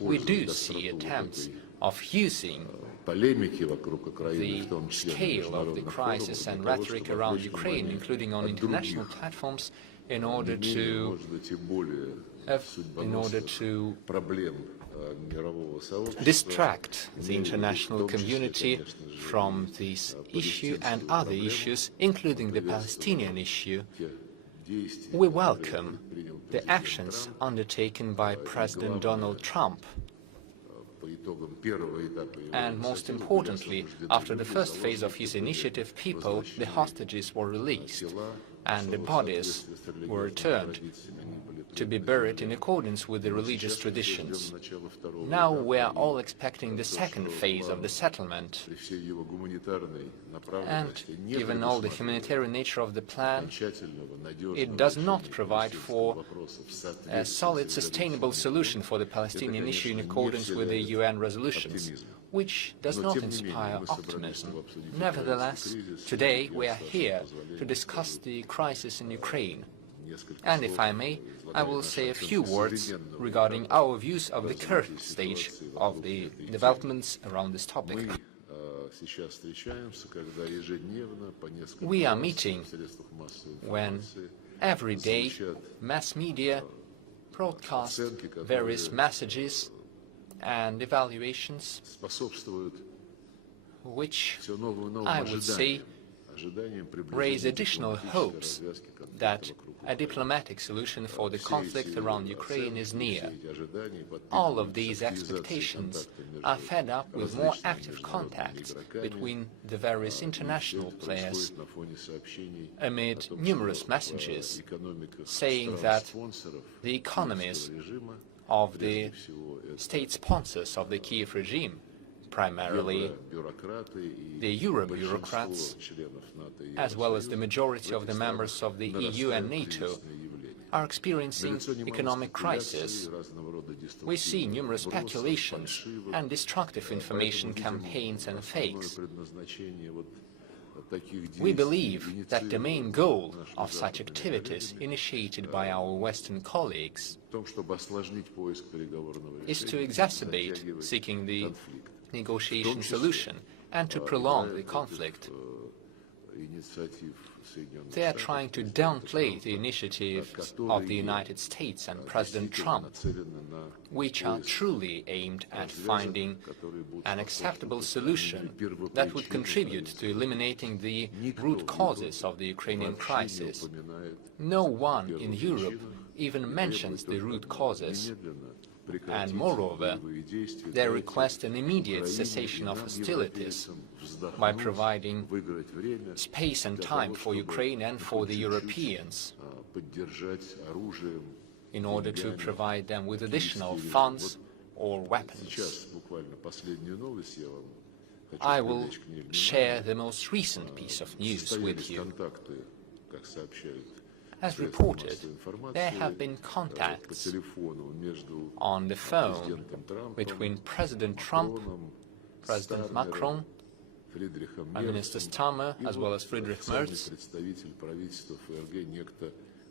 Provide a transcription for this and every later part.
we do see attempts of using the scale of the crisis and rhetoric around Ukraine, including on international platforms, in order to distract the international community from this issue and other issues, including the Palestinian issue. We welcome the actions undertaken by President Donald Trump. And most importantly, after the first phase of his initiative, the hostages were released and the bodies were returned to be buried in accordance with the religious traditions. Now we are all expecting the second phase of the settlement. And given all the humanitarian nature of the plan, it does not provide for a solid, sustainable solution for the Palestinian issue in accordance with the UN resolutions, which does not inspire optimism. Nevertheless, today we are here to discuss the crisis in Ukraine. And if I may, I will say a few words regarding our views of the current stage of the developments around this topic. We are meeting when every day mass media broadcast various messages and evaluations which, I would say, raise additional hopes that a diplomatic solution for the conflict around Ukraine is near. All of these expectations are fed up with more active contacts between the various international players amid numerous messages saying that the economies of the state sponsors of the Kiev regime, primarily the Euro bureaucrats, as well as the majority of the members of the EU and NATO, are experiencing economic crisis. We see numerous speculations and destructive information campaigns and fakes. We believe that the main goal of such activities initiated by our Western colleagues is to exacerbate seeking the negotiation solution and to prolong the conflict. They are trying to downplay the initiatives of the United States and President Trump, which are truly aimed at finding an acceptable solution that would contribute to eliminating the root causes of the Ukrainian crisis. No one in Europe even mentions the root causes. And moreover, they request an immediate cessation of hostilities by providing space and time for Ukraine and for the Europeans in order to provide them with additional funds or weapons. I will share the most recent piece of news with you. As reported, there have been contacts on the phone between President Trump, President Macron, Prime Minister Starmer, as well as Friedrich Merz.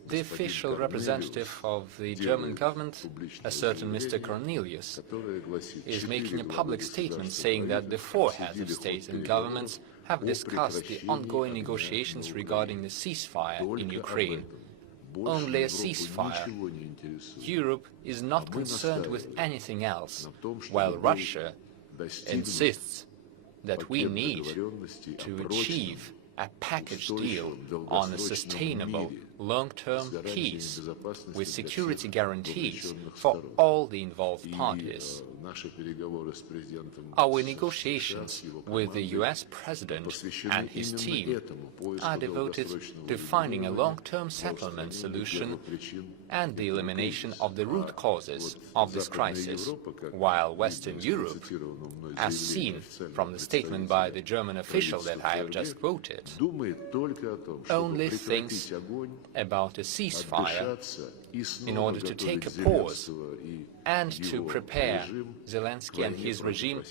The official representative of the German government, a certain Mr. Cornelius, is making a public statement saying that the four heads of state and governments have discussed the ongoing negotiations regarding the ceasefire in Ukraine. Only a ceasefire. Europe is not concerned with anything else, while Russia insists that we need to achieve a package deal on a sustainable, long-term peace with security guarantees for all the involved parties. Our negotiations with the US President and his team are devoted to finding a long-term settlement solution and the elimination of the root causes of this crisis, while Western Europe, as seen from the statement by the German official that I have just quoted, only thinks about a ceasefire in order to take a pause and to prepare Zelensky and his regime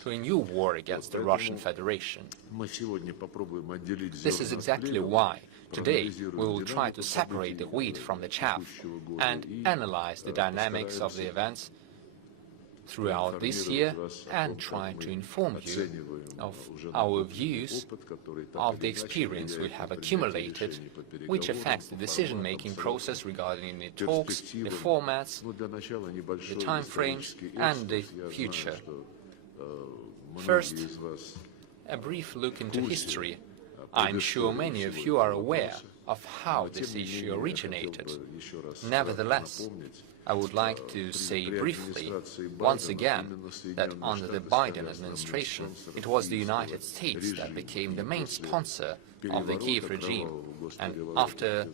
to a new war against the Russian Federation. This is exactly why today we will try to separate the wheat from the chaff and analyze the dynamics of the events throughout this year and try to inform you of our views of the experience we have accumulated, which affects the decision-making process regarding the talks, the formats, the time frames and the future. First, a brief look into history. I'm sure many of you are aware of how this issue originated. Nevertheless, I would like to say briefly, once again, that under the Biden administration, it was the United States that became the main sponsor of the Kiev regime, and after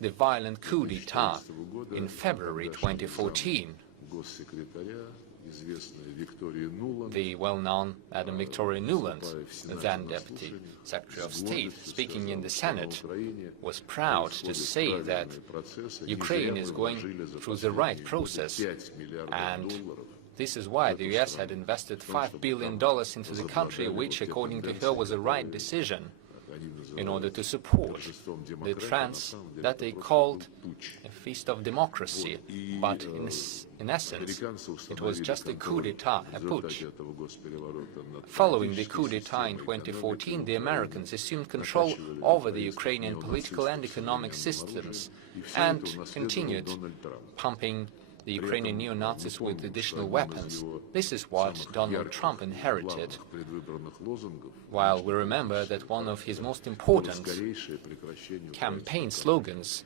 the violent coup d'etat in February 2014, the well-known Madam Victoria Nuland, then Deputy Secretary of State, speaking in the Senate, was proud to say that Ukraine is going through the right process, and this is why the US had invested $5 billion into the country, which, according to her, was a right decision in order to support the trends that they called a feast of democracy, but in essence, it was just a coup d'etat, a putsch. Following the coup d'etat in 2014, the Americans assumed control over the Ukrainian political and economic systems and continued pumping the Ukrainian neo-Nazis with additional weapons. This is what Donald Trump inherited, while we remember that one of his most important campaign slogans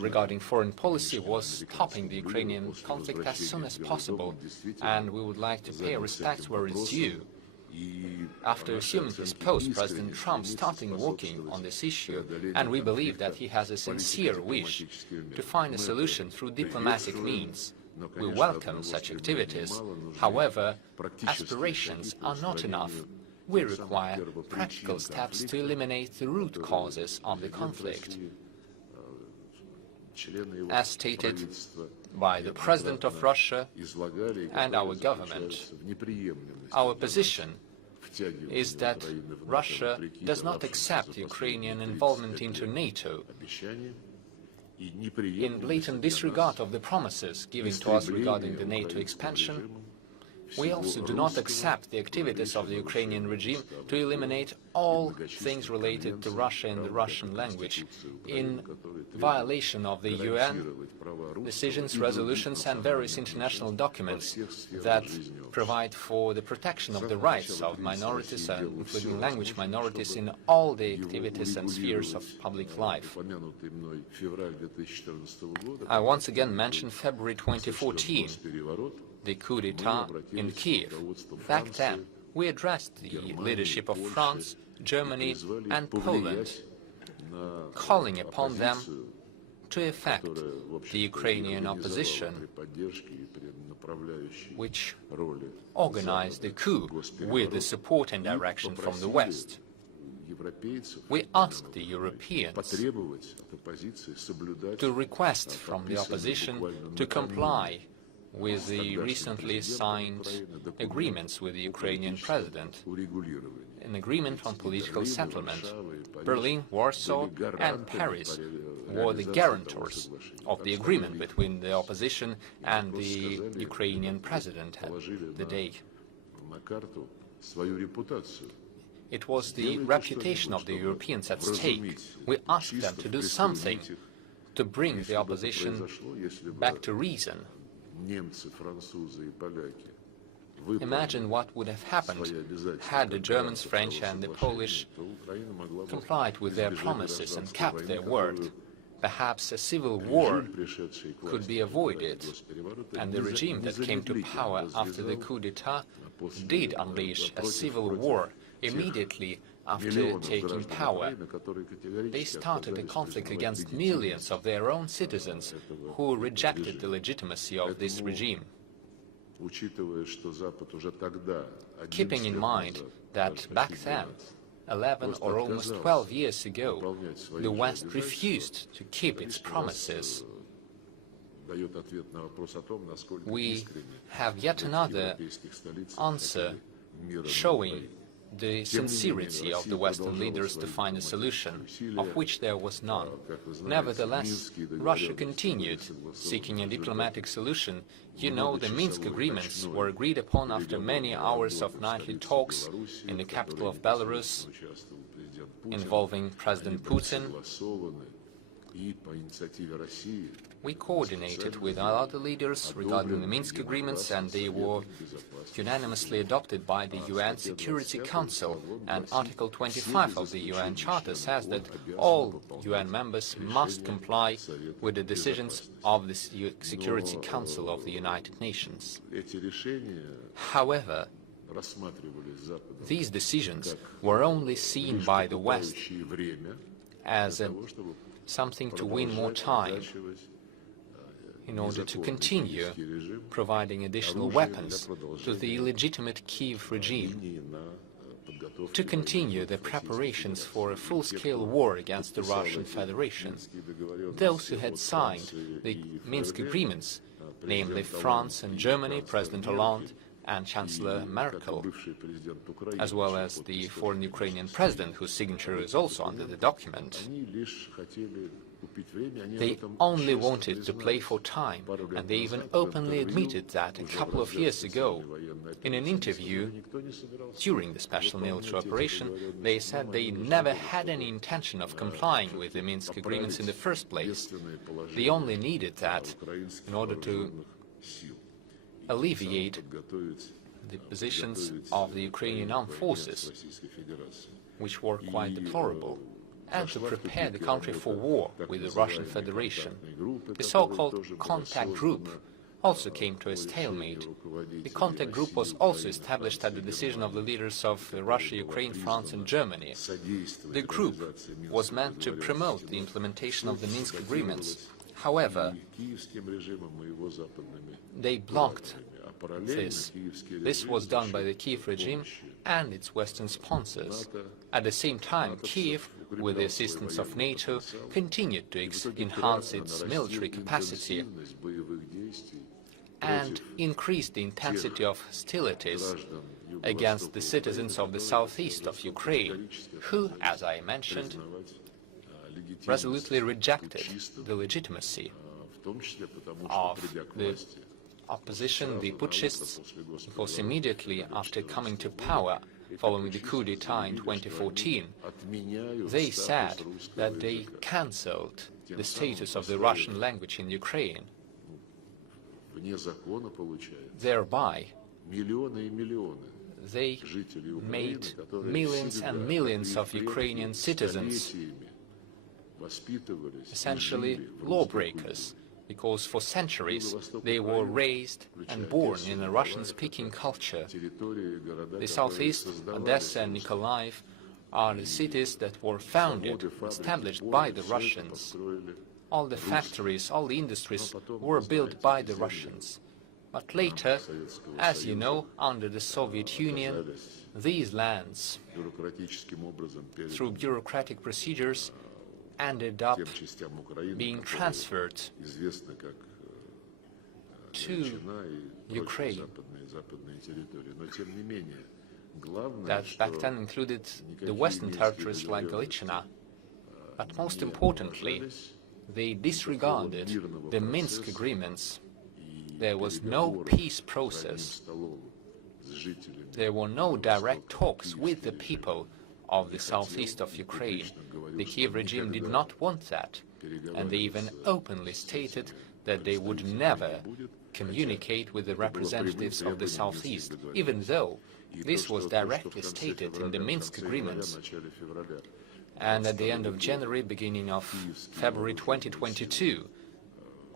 regarding foreign policy was stopping the Ukrainian conflict as soon as possible, and we would like to pay respect where it's due. After assuming his post, President Trump started working on this issue, and we believe that he has a sincere wish to find a solution through diplomatic means. We welcome such activities. However, aspirations are not enough. We require practical steps to eliminate the root causes of the conflict. As stated by the President of Russia and our government, our position is that Russia does not accept Ukrainian involvement into NATO in blatant disregard of the promises given to us regarding the NATO expansion. We also do not accept the activities of the Ukrainian regime to eliminate all things related to Russia and the Russian language, in violation of the UN decisions, resolutions and various international documents that provide for the protection of the rights of minorities, including language minorities, in all the activities and spheres of public life. I once again mentioned February 2014. The coup d'etat in Kiev. Back then, we addressed the leadership of France, Germany and Poland, calling upon them to effect the Ukrainian opposition, which organized the coup with the support and direction from the West. We asked the Europeans to request from the opposition to comply with the recently signed agreements with the Ukrainian president, an agreement on political settlement. Berlin, Warsaw and Paris were the guarantors of the agreement between the opposition and the Ukrainian president at the day. It was the reputation of the Europeans at stake. We asked them to do something to bring the opposition back to reason. Imagine what would have happened had the Germans, French and the Polish complied with their promises and kept their word. Perhaps a civil war could be avoided, and the regime that came to power after the coup d'etat did unleash a civil war immediately after taking power. They started a conflict against millions of their own citizens who rejected the legitimacy of this regime. Keeping in mind that back then, 11 or almost 12 years ago, the West refused to keep its promises, we have yet another answer showing the sincerity of the Western leaders to find a solution, of which there was none. Nevertheless, Russia continued seeking a diplomatic solution. You know, the Minsk agreements were agreed upon after many hours of nightly talks in the capital of Belarus, involving President Putin. We coordinated with other leaders regarding the Minsk agreements, and they were unanimously adopted by the UN Security Council. And Article 25 of the UN Charter says that all UN members must comply with the decisions of the Security Council of the United Nations. However, these decisions were only seen by the West as something to win more time in order to continue providing additional weapons to the illegitimate Kiev regime, to continue the preparations for a full-scale war against the Russian Federation. Those who had signed the Minsk agreements, namely France and Germany, President Hollande and Chancellor Merkel, as well as the foreign Ukrainian president, whose signature is also under the document, they only wanted to play for time, and they even openly admitted that a couple of years ago, in an interview during the special military operation, they said they never had any intention of complying with the Minsk agreements in the first place. They only needed that in order to alleviate the positions of the Ukrainian armed forces, which were quite deplorable, and to prepare the country for war with the Russian Federation. The so-called contact group also came to a stalemate. The contact group was also established at the decision of the leaders of Russia, Ukraine, France and Germany. The group was meant to promote the implementation of the Minsk agreements. However, they blocked this. This was done by the Kiev regime and its Western sponsors. At the same time, Kiev, with the assistance of NATO, continued to enhance its military capacity and increase the intensity of hostilities against the citizens of the southeast of Ukraine, who, as I mentioned, resolutely rejected the legitimacy of the opposition, the putschists, because immediately after coming to power, following the coup d'etat in 2014, they said that they cancelled the status of the Russian language in Ukraine. Thereby, they made millions and millions of Ukrainian citizens essentially lawbreakers, because for centuries they were raised and born in a Russian-speaking culture. The southeast, Odessa and Nikolaev, are the cities that were founded, established by the Russians. All the factories, all the industries were built by the Russians. But later, as you know, under the Soviet Union, these lands, through bureaucratic procedures, ended up being transferred to Ukraine. That back then included the western territories like Galicia. But most importantly, they disregarded the Minsk agreements. There was no peace process. There were no direct talks with the people of the southeast of Ukraine. The Kiev regime did not want that, and they even openly stated that they would never communicate with the representatives of the southeast, even though this was directly stated in the Minsk agreements. And at the end of January, beginning of February 2022,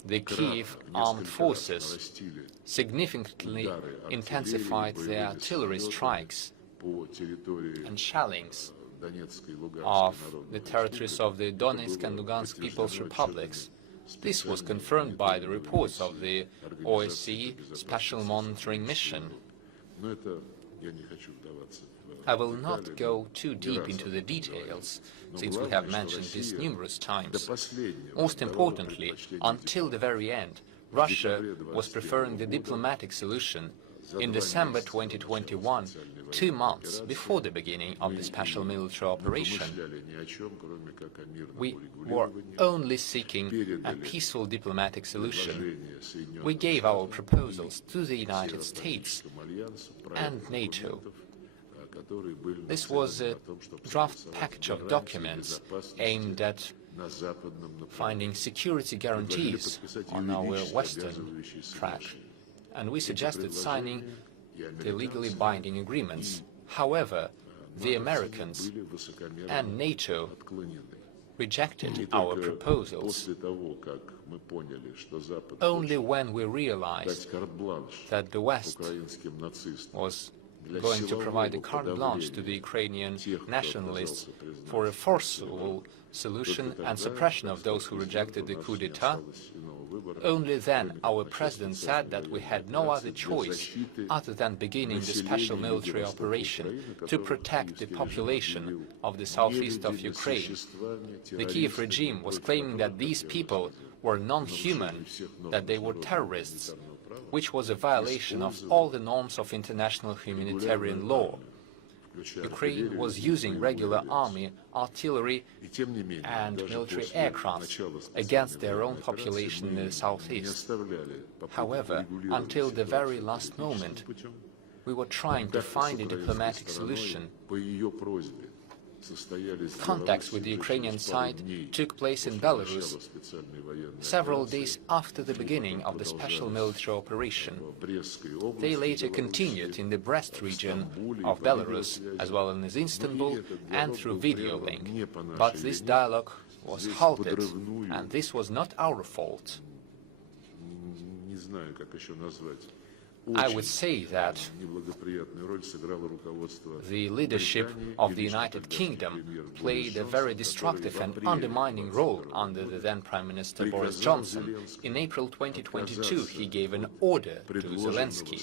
the Kiev armed forces significantly intensified their artillery strikes and shellings of the territories of the Donetsk and Lugansk People's Republics. This was confirmed by the reports of the OSCE Special Monitoring Mission. I will not go too deep into the details, since we have mentioned this numerous times. Most importantly, until the very end, Russia was preferring the diplomatic solution, In December 2021, 2 months before the beginning of the special military operation, we were only seeking a peaceful diplomatic solution. We gave our proposals to the United States and NATO. This was a draft package of documents aimed at finding security guarantees on our western track, and we suggested signing the legally binding agreements. However, the Americans and NATO rejected our proposals. Only when we realized that the West was going to provide a carte blanche to the Ukrainian nationalists for a forcible solution and suppression of those who rejected the coup d'etat, only then our president said that we had no other choice other than beginning the special military operation to protect the population of the southeast of Ukraine. The Kiev regime was claiming that these people were non-human, that they were terrorists, which was a violation of all the norms of international humanitarian law. Ukraine was using regular army, artillery and military aircraft against their own population in the southeast. However, until the very last moment, we were trying to find a diplomatic solution. Contacts with the Ukrainian side took place in Belarus several days after the beginning of the special military operation. They later continued in the Brest region of Belarus, as well as in Istanbul and through video link. But this dialogue was halted, and this was not our fault. I would say that the leadership of the United Kingdom played a very destructive and undermining role under the then Prime Minister Boris Johnson. In April 2022, he gave an order to Zelensky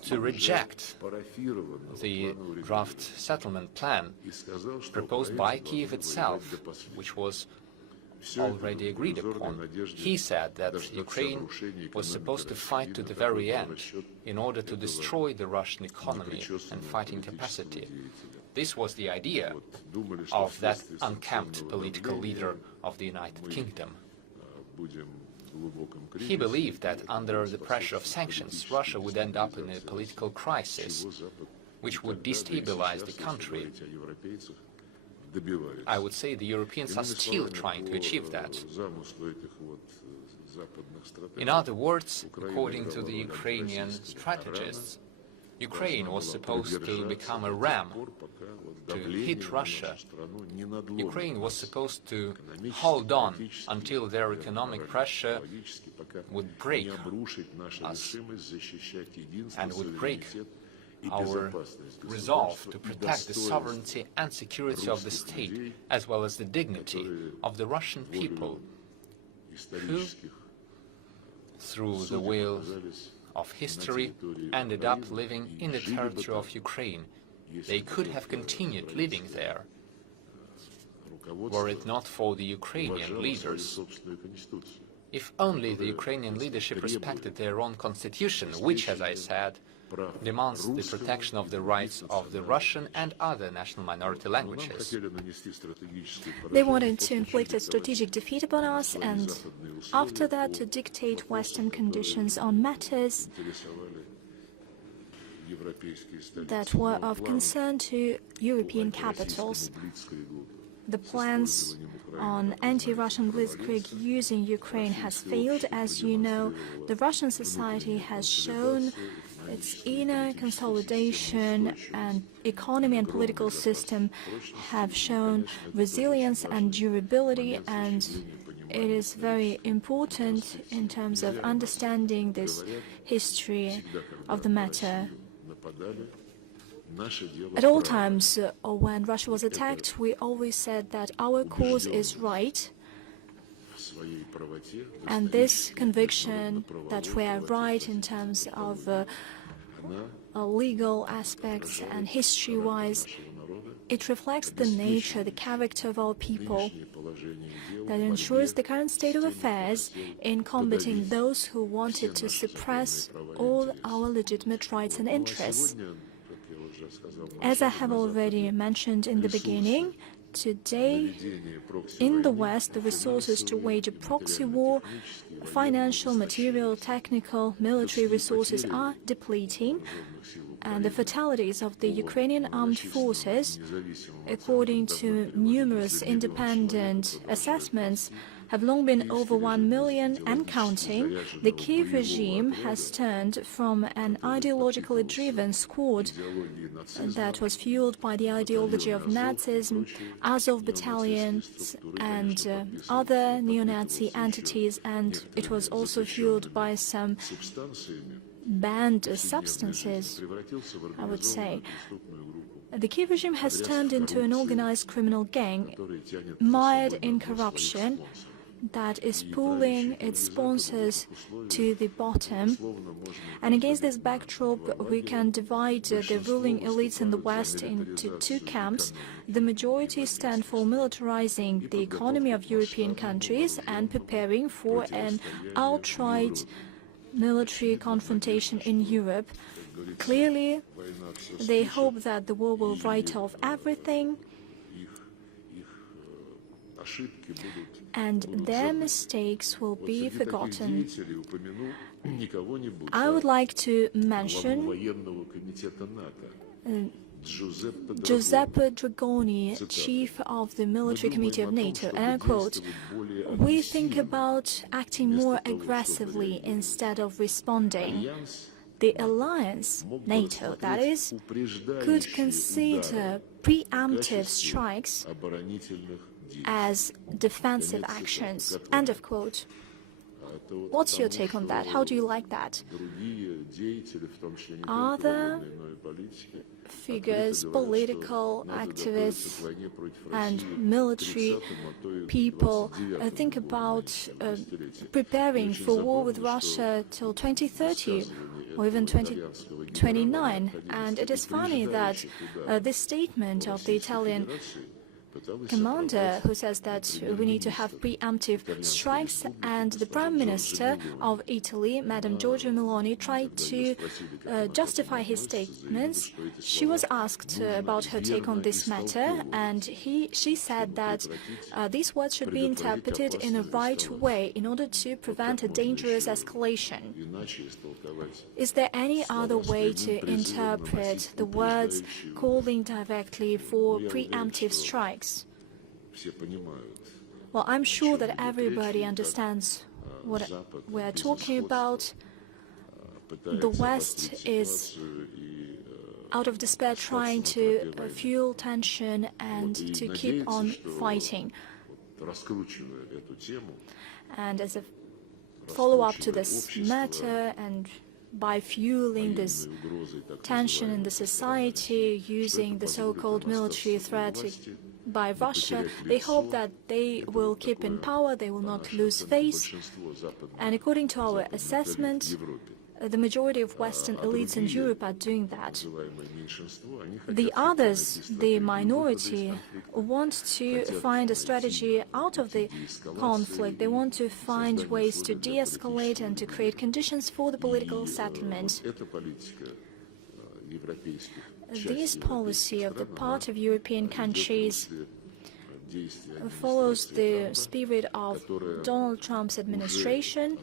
to reject the draft settlement plan proposed by Kiev itself, which was already agreed upon. He said that Ukraine was supposed to fight to the very end in order to destroy the Russian economy and fighting capacity. This was the idea of that unkempt political leader of the United Kingdom. He believed that under the pressure of sanctions, Russia would end up in a political crisis, which would destabilize the country. I would say the Europeans are still trying to achieve that. In other words, according to the Ukrainian strategists, Ukraine was supposed to become a ram to hit Russia. Ukraine was supposed to hold on until their economic pressure would break us and would break our resolve to protect the sovereignty and security of the state, as well as the dignity of the Russian people, who, through the will of history, ended up living in the territory of Ukraine. They could have continued living there, were it not for the Ukrainian leaders. If only the Ukrainian leadership respected their own constitution, which, as I said, demands the protection of the rights of the Russian and other national minority languages. They wanted to inflict a strategic defeat upon us, and after that to dictate Western conditions on matters that were of concern to European capitals. The plans on anti-Russian blitzkrieg using Ukraine has failed. As you know, the Russian society has shown its inner consolidation, and economy and political system have shown resilience and durability, and it is very important in terms of understanding this history of the matter. At all times, when Russia was attacked, we always said that our cause is right, and this conviction that we are right in terms of legal aspects and history-wise It reflects the nature, the character of our people, that ensures the current state of affairs in combating those who wanted to suppress all our legitimate rights and interests. As I have already mentioned in the beginning, today, in the West, the resources to wage a proxy war, financial, material, technical, military resources are depleting, and the fatalities of the Ukrainian armed forces, according to numerous independent assessments, have long been over 1 million and counting. The Kiev regime has turned from an ideologically driven squad that was fueled by the ideology of Nazism, Azov battalions, and other neo-Nazi entities, and it was also fueled by some banned substances, I would say. The Kiev regime has turned into an organized criminal gang mired in corruption that is pulling its sponsors to the bottom. And against this backdrop, we can divide the ruling elites in the West into two camps. The majority stand for militarizing the economy of European countries and preparing for an outright military confrontation in Europe. Clearly, they hope that the war will write off everything, and their mistakes will be forgotten. I would like to mention Giuseppe Dragoni, chief of the military committee of NATO, and I quote, "We think about acting more aggressively instead of responding. The alliance, NATO that is, could consider preemptive strikes as defensive actions." End of quote. What's your take on that? How do you like that? Other figures, political activists and military people think about preparing for war with Russia till 2030 or even 2029. And it is funny that this statement of the Italian commander who says that we need to have preemptive strikes, and the Prime Minister of Italy, Madame Giorgia Meloni, tried to justify his statements. She was asked about her take on this matter, and she said that these words should be interpreted in a right way in order to prevent a dangerous escalation. Is there any other way to interpret the words calling directly for preemptive strikes? Well, I'm sure that everybody understands what we're talking about. The West is out of despair trying to fuel tension and to keep on fighting. And as a follow-up to this matter, and by fueling this tension in the society, using the so-called military threat by Russia, they hope that they will keep in power, they will not lose face. And according to our assessment, the majority of Western elites in Europe are doing that. The others, the minority, want to find a strategy out of the conflict. They want to find ways to de-escalate and to create conditions for the political settlement. This policy of the part of European countries follows the spirit of Donald Trump's administration.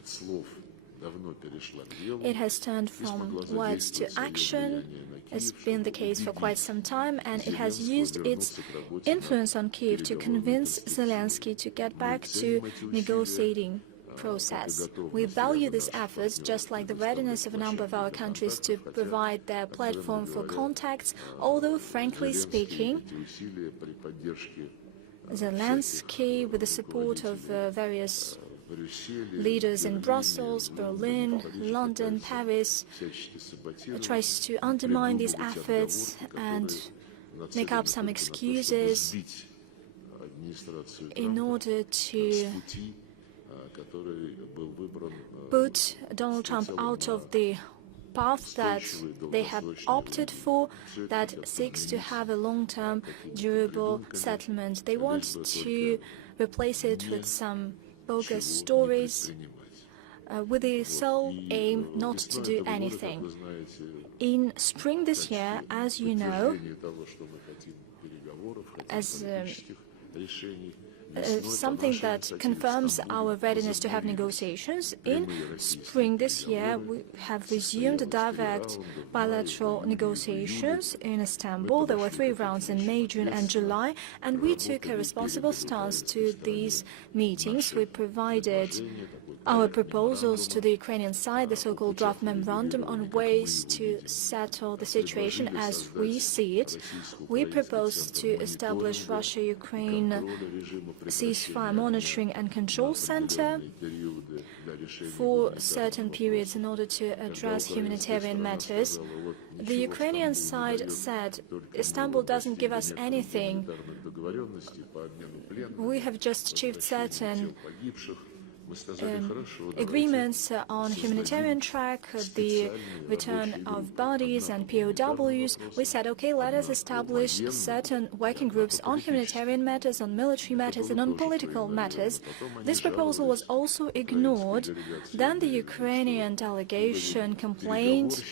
It has turned from words to action. It's been the case for quite some time, and it has used its influence on Kiev to convince Zelensky to get back to negotiating process. We value these efforts, just like the readiness of a number of our countries to provide their platform for contacts, although, frankly speaking, Zelensky, with the support of various leaders in Brussels, Berlin, London, Paris, tries to undermine these efforts and make up some excuses in order to put Donald Trump out of the path that they have opted for that seeks to have a long-term, durable settlement. They want to replace it with some bogus stories with the sole aim not to do anything. In spring this year, as you know, as something that confirms our readiness to have negotiations, in spring this year we have resumed direct bilateral negotiations in Istanbul. There were 3 rounds in May, June and July, and we took a responsible stance to these meetings. We provided our proposals to the Ukrainian side, the so-called draft memorandum on ways to settle the situation as we see it. We proposed to establish Russia-Ukraine ceasefire monitoring and control center for certain periods in order to address humanitarian matters. The Ukrainian side said, Istanbul doesn't give us anything. We have just achieved certain agreements on humanitarian track, the return of bodies and POWs. We said, okay, let us establish certain working groups on humanitarian matters, on military matters and on political matters. This proposal was also ignored. Then the Ukrainian delegation complained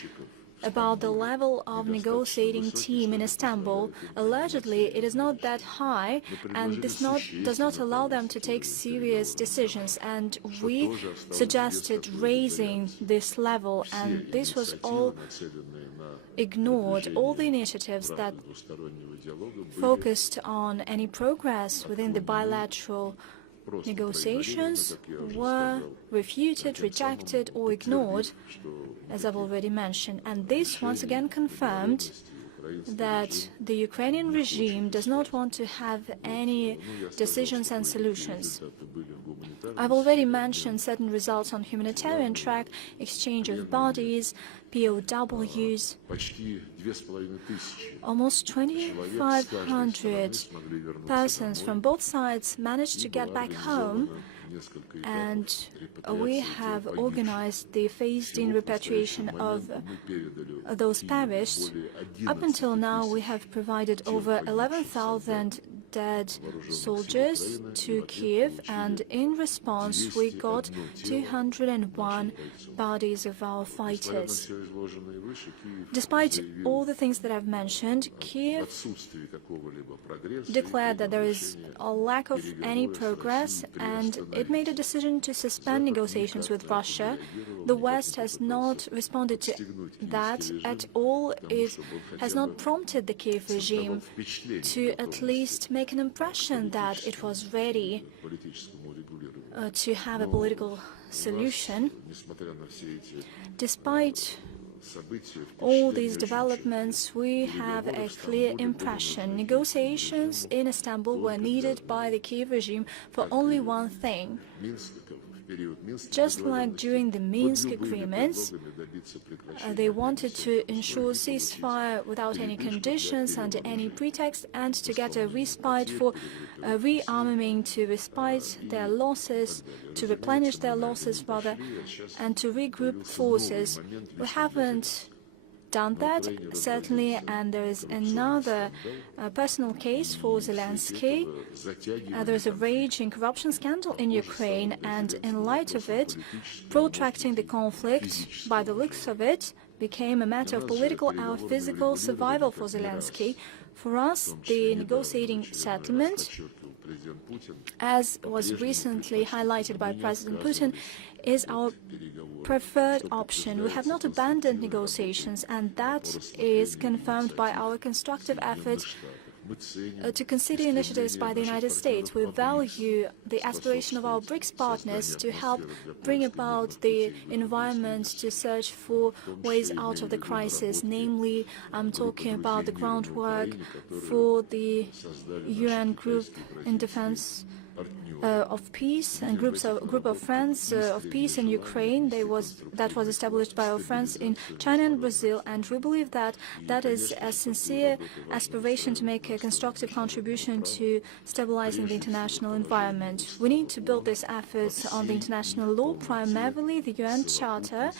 about the level of negotiating team in Istanbul. Allegedly, it is not that high, and this does not allow them to take serious decisions. And we suggested raising this level, and this was all ignored. All the initiatives that focused on any progress within the bilateral negotiations were refuted, rejected or ignored, as I've already mentioned. And this once again confirmed that the Ukrainian regime does not want to have any decisions and solutions. I've already mentioned certain results on humanitarian track, exchange of bodies, POWs. Almost 2,500 persons from both sides managed to get back home, and we have organized the phased-in repatriation of those perished. Up until now, we have provided over 11,000 dead soldiers to Kiev, and in response we got 201 bodies of our fighters. Despite all the things that I've mentioned, Kiev declared that there is a lack of any progress, and it made a decision to suspend negotiations with Russia. The West has not responded to that at all. It has not prompted the Kiev regime to at least make an impression that it was ready to have a political solution. Despite all these developments, we have a clear impression. Negotiations in Istanbul were needed by the Kiev regime for only one thing. Just like during the Minsk agreements, they wanted to ensure ceasefire without any conditions, under any pretext, and to get a respite for rearming, to respite their losses, to replenish their losses rather, and to regroup forces. We haven't done that, certainly, and there is another personal case for Zelensky. There is a raging corruption scandal in Ukraine, and in light of it, protracting the conflict, by the looks of it, became a matter of political or physical survival for Zelensky. For us, the negotiating settlement, as was recently highlighted by President Putin, is our preferred option. We have not abandoned negotiations, and that is confirmed by our constructive effort to consider initiatives by the United States. We value the aspiration of our BRICS partners to help bring about the environment to search for ways out of the crisis. Namely, I'm talking about the groundwork for the UN group in defense of peace and group of friends of peace in Ukraine. That was established by our friends in China and Brazil, and we believe that that is a sincere aspiration to make a constructive contribution to stabilizing the international environment. We need to build these efforts on the international law, primarily the UN Charter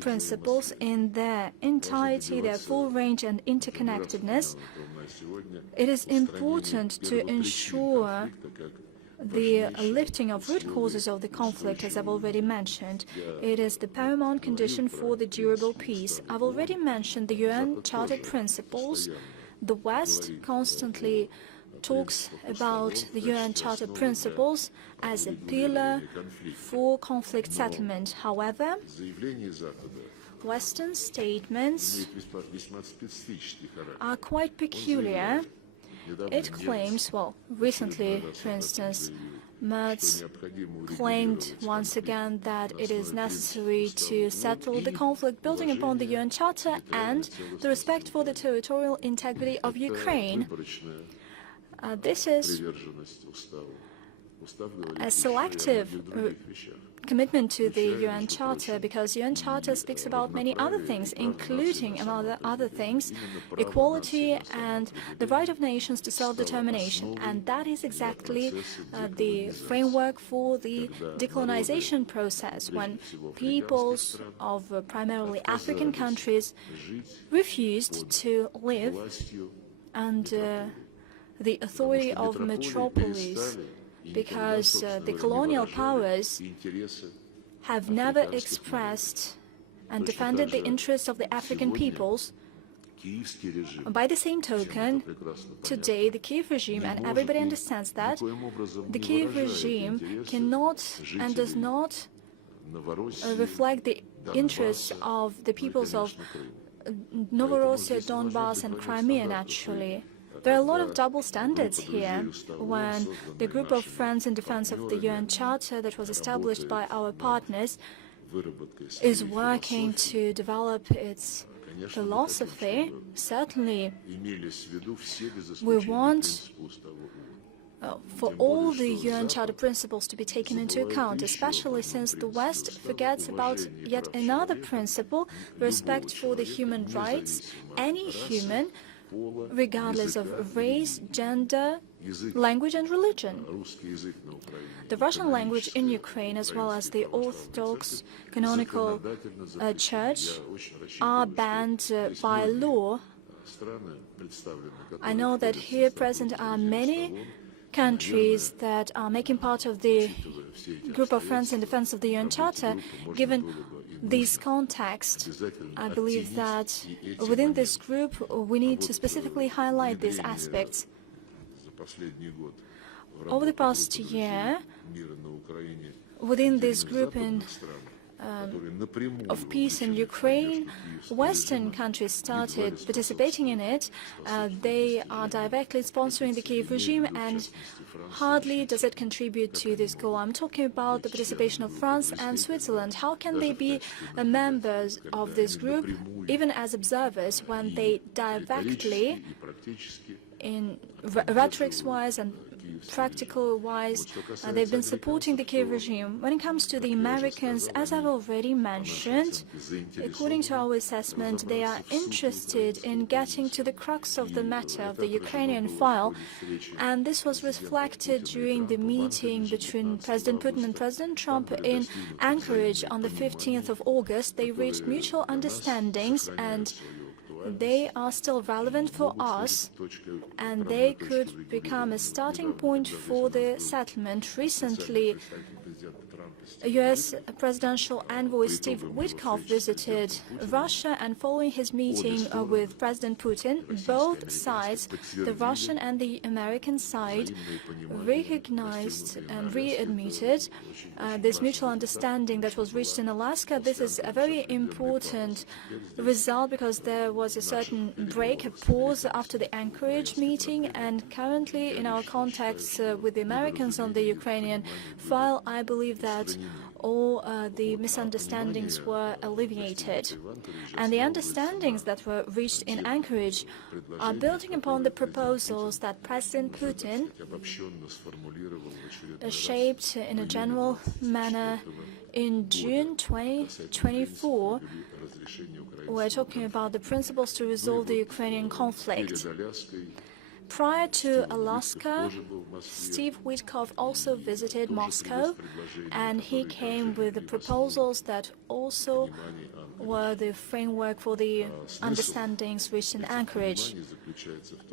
principles in their entirety, their full range and interconnectedness. It is important to ensure the lifting of root causes of the conflict, as I've already mentioned. It is the paramount condition for the durable peace. I've already mentioned the UN Charter principles. The West constantly talks about the UN Charter principles as a pillar for conflict settlement. However, Western statements are quite peculiar. It claims, well, recently, for instance, Merz claimed once again that it is necessary to settle the conflict building upon the UN Charter and the respect for the territorial integrity of Ukraine. This is a selective commitment to the UN Charter, because UN Charter speaks about many other things, including, among other things, equality and the right of nations to self-determination. And that is exactly the framework for the decolonization process, when peoples of primarily African countries refused to live under the authority of metropolis, because the colonial powers have never expressed and defended the interests of the African peoples. By the same token, today the Kiev regime, and everybody understands that, the Kiev regime cannot and does not reflect the interests of the peoples of Novorossiya, Donbass and Crimea, naturally. There are a lot of double standards here when the group of friends in defense of the UN Charter that was established by our partners is working to develop its philosophy. Certainly, we want for all the UN Charter principles to be taken into account, especially since the West forgets about yet another principle, respect for the human rights. Any human, regardless of race, gender, language and religion. The Russian language in Ukraine, as well as the Orthodox canonical church, are banned by law. I know that here present are many countries that are making part of the group of friends in defense of the UN Charter. Given this context, I believe that within this group we need to specifically highlight these aspects. Over the past year, within this group of peace in Ukraine, Western countries started participating in it. They are directly sponsoring the Kiev regime, and hardly does it contribute to this goal. I'm talking about the participation of France and Switzerland. How can they be members of this group, even as observers, when they directly, in rhetorics-wise and practical-wise, they've been supporting the Kiev regime? When it comes to the Americans, as I've already mentioned, according to our assessment, they are interested in getting to the crux of the matter of the Ukrainian file, and this was reflected during the meeting between President Putin and President Trump in Anchorage on the 15th of August. They reached mutual understandings, and they are still relevant for us, and they could become a starting point for the settlement. Recently, U.S. Presidential Envoy Steve Witkoff visited Russia, and following his meeting with President Putin, both sides, the Russian and the American side, recognized and readmitted this mutual understanding that was reached in Alaska. This is a very important result because there was a certain break, a pause after the Anchorage meeting, and currently in our contacts with the Americans on the Ukrainian file, I believe that all the misunderstandings were alleviated. And the understandings that were reached in Anchorage are building upon the proposals that President Putin shaped in a general manner in June 2024. We're talking about the principles to resolve the Ukrainian conflict. Prior to Alaska, Steve Witkoff also visited Moscow, and he came with the proposals that also were the framework for the understandings reached in Anchorage.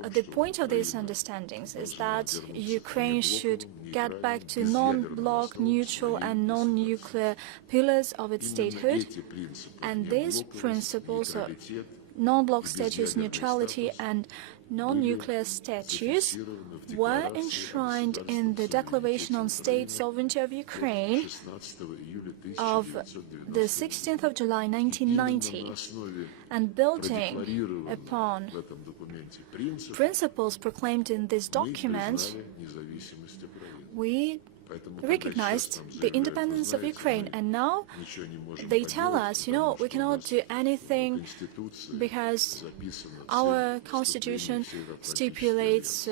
The point of these understandings is that Ukraine should get back to non-bloc, neutral and non-nuclear pillars of its statehood, and these principles are non-bloc status, neutrality and non-nuclear status were enshrined in the Declaration on State Sovereignty of Ukraine of the 16th of July 1990, and building upon principles proclaimed in this document, we recognized the independence of Ukraine, and now they tell us, we cannot do anything because our constitution stipulates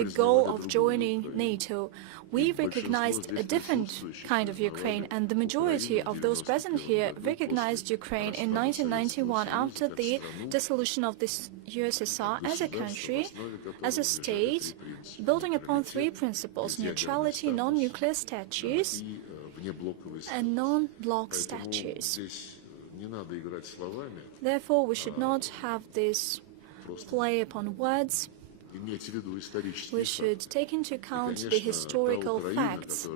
the goal of joining NATO. We recognized a different kind of Ukraine, and the majority of those present here recognized Ukraine in 1991 after the dissolution of the USSR as a country, as a state, building upon three principles: neutrality, non-nuclear status, and non-bloc status. Therefore, we should not have this play upon words. We should take into account the historical facts,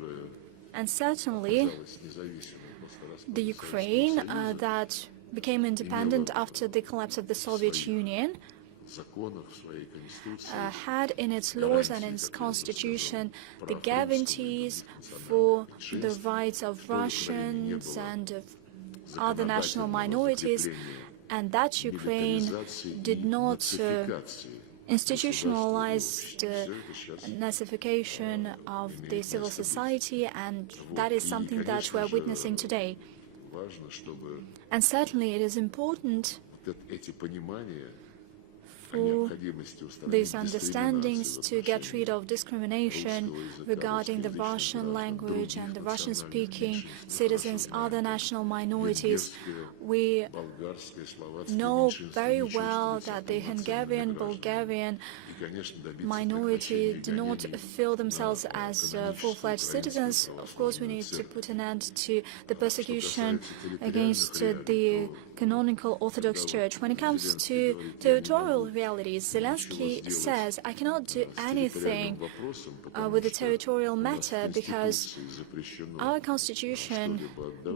and certainly the Ukraine that became independent after the collapse of the Soviet Union had in its laws and in its constitution the guarantees for the rights of Russians and of other national minorities, and that Ukraine did not institutionalized Nazification of the civil society, and that is something that we're witnessing today. And certainly it is important for these understandings to get rid of discrimination regarding the Russian language and the Russian-speaking citizens, other national minorities. We know very well that the Hungarian, Bulgarian minority do not feel themselves as full-fledged citizens. Of course, we need to put an end to the persecution against the canonical Orthodox Church. When it comes to territorial realities, Zelensky says, I cannot do anything with the territorial matter because our constitution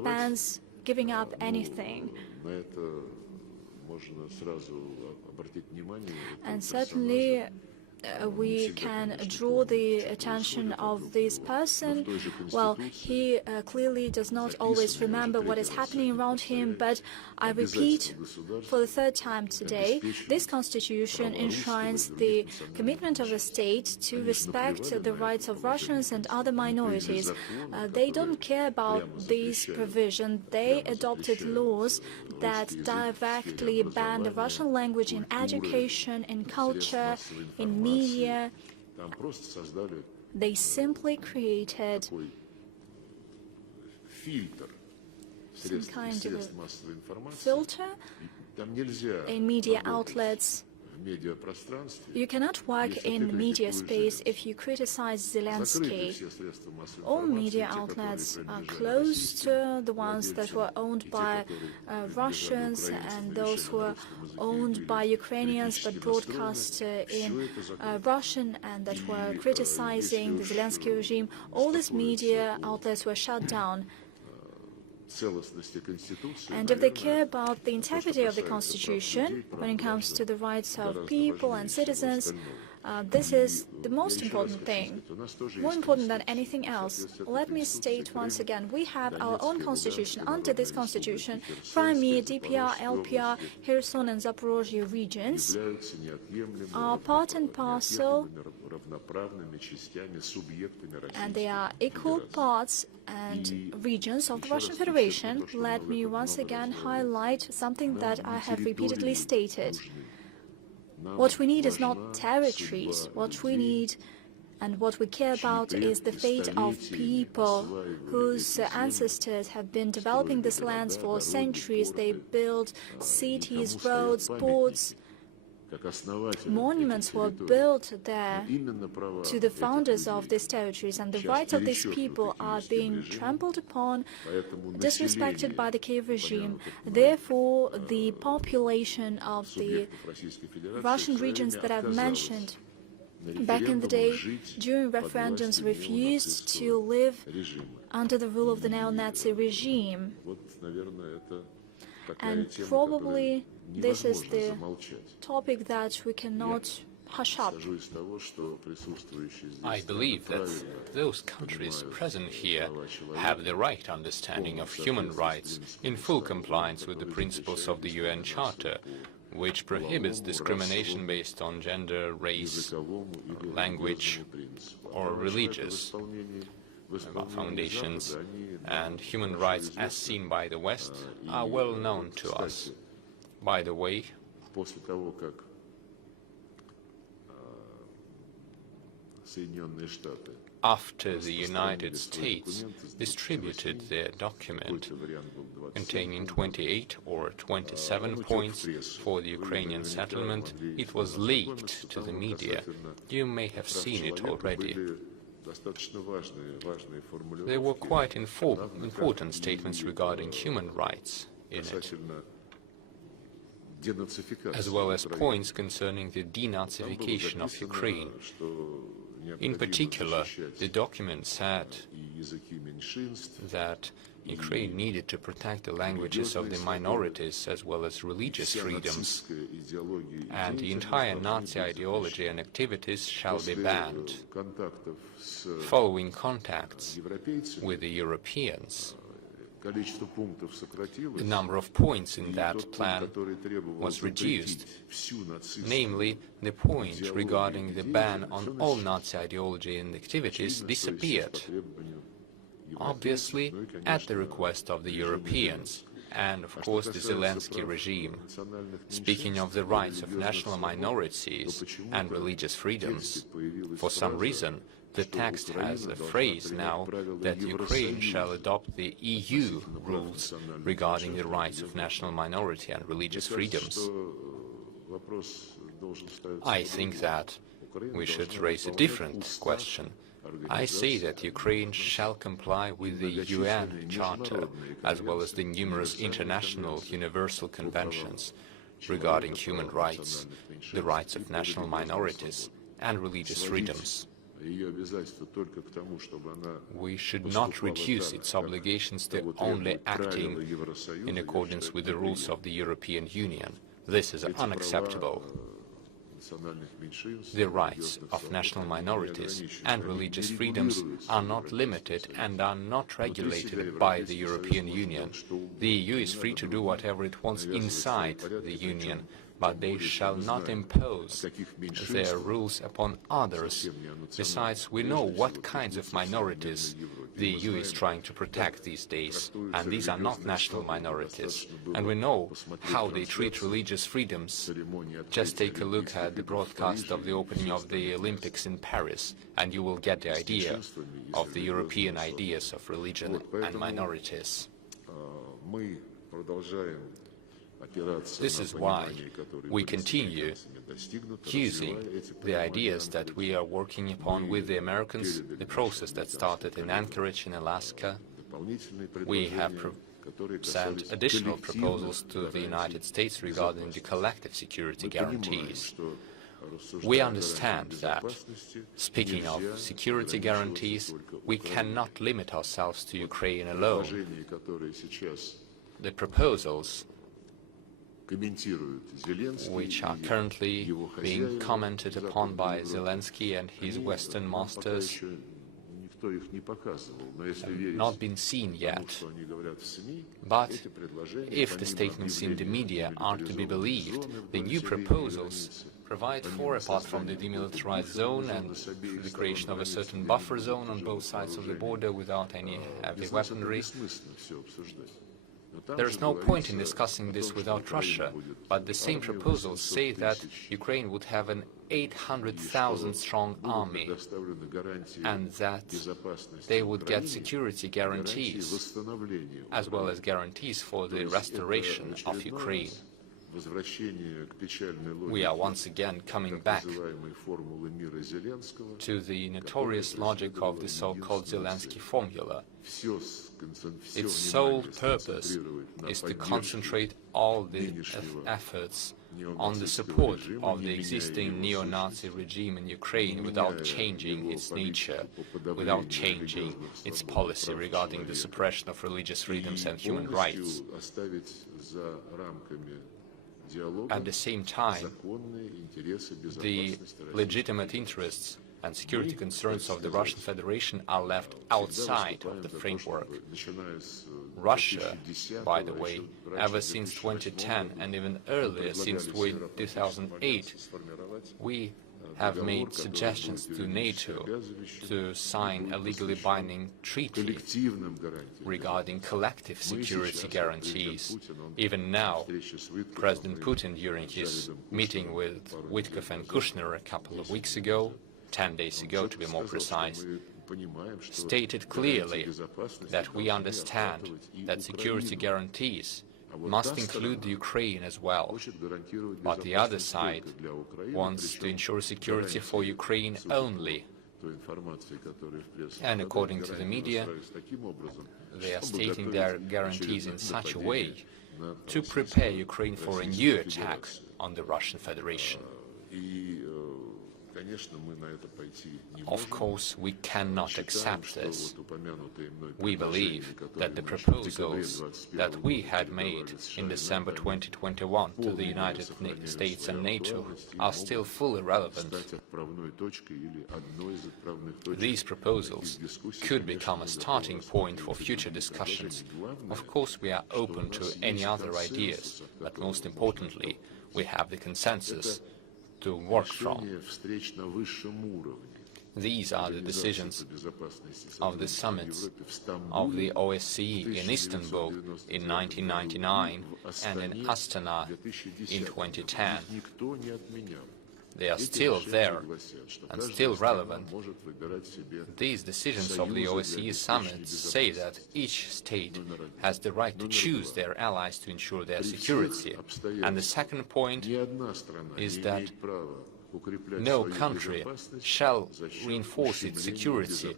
bans giving up anything. And certainly we can draw the attention of this person. Well, he clearly does not always remember what is happening around him, but I repeat for the third time today, this constitution enshrines the commitment of the state to respect the rights of Russians and other minorities. They don't care about these provisions. They adopted laws that directly ban the Russian language in education, in culture, in media. They simply created some kind of a filter in media outlets. You cannot work in media space if you criticize Zelensky. All media outlets are closed, the ones that were owned by Russians and those who were owned by Ukrainians but broadcast in Russian and that were criticizing the Zelensky regime. All these media outlets were shut down. And if they care about the integrity of the Constitution, when it comes to the rights of people and citizens, This is the most important thing, more important than anything else. Let me state once again, we have our own constitution. Under this constitution, Crimea, DPR, LPR, Kherson and Zaporozhye regions are part and parcel, and they are equal parts and regions of the Russian Federation. Let me once again highlight something that I have repeatedly stated. What we need is not territories. What we need and what we care about is the fate of people whose ancestors have been developing these lands for centuries. They built cities, roads, ports. Monuments were built there to the founders of these territories, and the rights of these people are being trampled upon, disrespected by the Kiev regime. Therefore, the population of the Russian regions that I've mentioned back in the day, during referendums, refused to live under the rule of the neo-Nazi regime. And probably this is the topic that we cannot hush up. I believe that those countries present here have the right understanding of human rights in full compliance with the principles of the UN Charter, which prohibits discrimination based on gender, race, language, or religious foundations, and human rights as seen by the West are well known to us. By the way, after the United States distributed their document containing 28 or 27 points for the Ukrainian settlement, it was leaked to the media. You may have seen it already. There were quite important statements regarding human rights in it, as well as points concerning the denazification of Ukraine. In particular, the document said that Ukraine needed to protect the languages of the minorities as well as religious freedoms, and the entire Nazi ideology and activities shall be banned. Following contacts with the Europeans, the number of points in that plan was reduced, namely the point regarding the ban on all Nazi ideology and activities disappeared, obviously at the request of the Europeans and, of course, the Zelensky regime. Speaking of the rights of national minorities and religious freedoms, for some reason, the text has a phrase now that Ukraine shall adopt the EU rules regarding the rights of national minority and religious freedoms. I think that we should raise a different question. I say that Ukraine shall comply with the UN Charter as well as the numerous international universal conventions regarding human rights, the rights of national minorities and religious freedoms. We should not reduce its obligations to only acting in accordance with the rules of the European Union. This is unacceptable. The rights of national minorities and religious freedoms are not limited and are not regulated by the European Union. The EU is free to do whatever it wants inside the Union, but they shall not impose their rules upon others. Besides, we know what kinds of minorities the EU is trying to protect these days, and these are not national minorities. And we know how they treat religious freedoms. Just take a look at the broadcast of the opening of the Olympics in Paris, and you will get the idea of the European ideas of religion and minorities. This is why we continue using the ideas that we are working upon with the Americans, the process that started in Anchorage in Alaska. We have sent additional proposals to the United States regarding the collective security guarantees. We understand that, speaking of security guarantees, we cannot limit ourselves to Ukraine alone. The proposals which are currently being commented upon by Zelensky and his Western masters, have not been seen yet. But if the statements in the media are to be believed, the new proposals provide for, apart from the demilitarized zone and the creation of a certain buffer zone on both sides of the border without any heavy weaponry. There is no point in discussing this without Russia, but the same proposals say that Ukraine would have an 800,000 strong army and that they would get security guarantees, as well as guarantees for the restoration of Ukraine. We are once again coming back to the notorious logic of the so-called Zelensky formula. Its sole purpose is to concentrate all the efforts on the support of the existing neo-Nazi regime in Ukraine without changing its nature, without changing its policy regarding the suppression of religious freedoms and human rights. At the same time, the legitimate interests and security concerns of the Russian Federation are left outside of the framework. Russia, by the way, ever since 2010 and even earlier, since 2008, we have made suggestions to NATO to sign a legally binding treaty regarding collective security guarantees. Even now, President Putin, during his meeting with Witkoff and Kushner a couple of weeks ago, 10 days ago to be more precise, stated clearly that we understand that security guarantees must include Ukraine as well, but the other side wants to ensure security for Ukraine only. And according to the media, they are stating their guarantees in such a way to prepare Ukraine for a new attack on the Russian Federation. Of course, we cannot accept this. We believe that the proposals that we had made in December 2021 to the United States and NATO are still fully relevant. These proposals could become a starting point for future discussions. Of course, we are open to any other ideas, but most importantly, we have the consensus to work from. These are the decisions of the summits of the OSCE in Istanbul in 1999 and in Astana in 2010. They are still there and still relevant. These decisions of the OSCE summits say that each state has the right to choose their allies to ensure their security. And the second point is that no country shall reinforce its security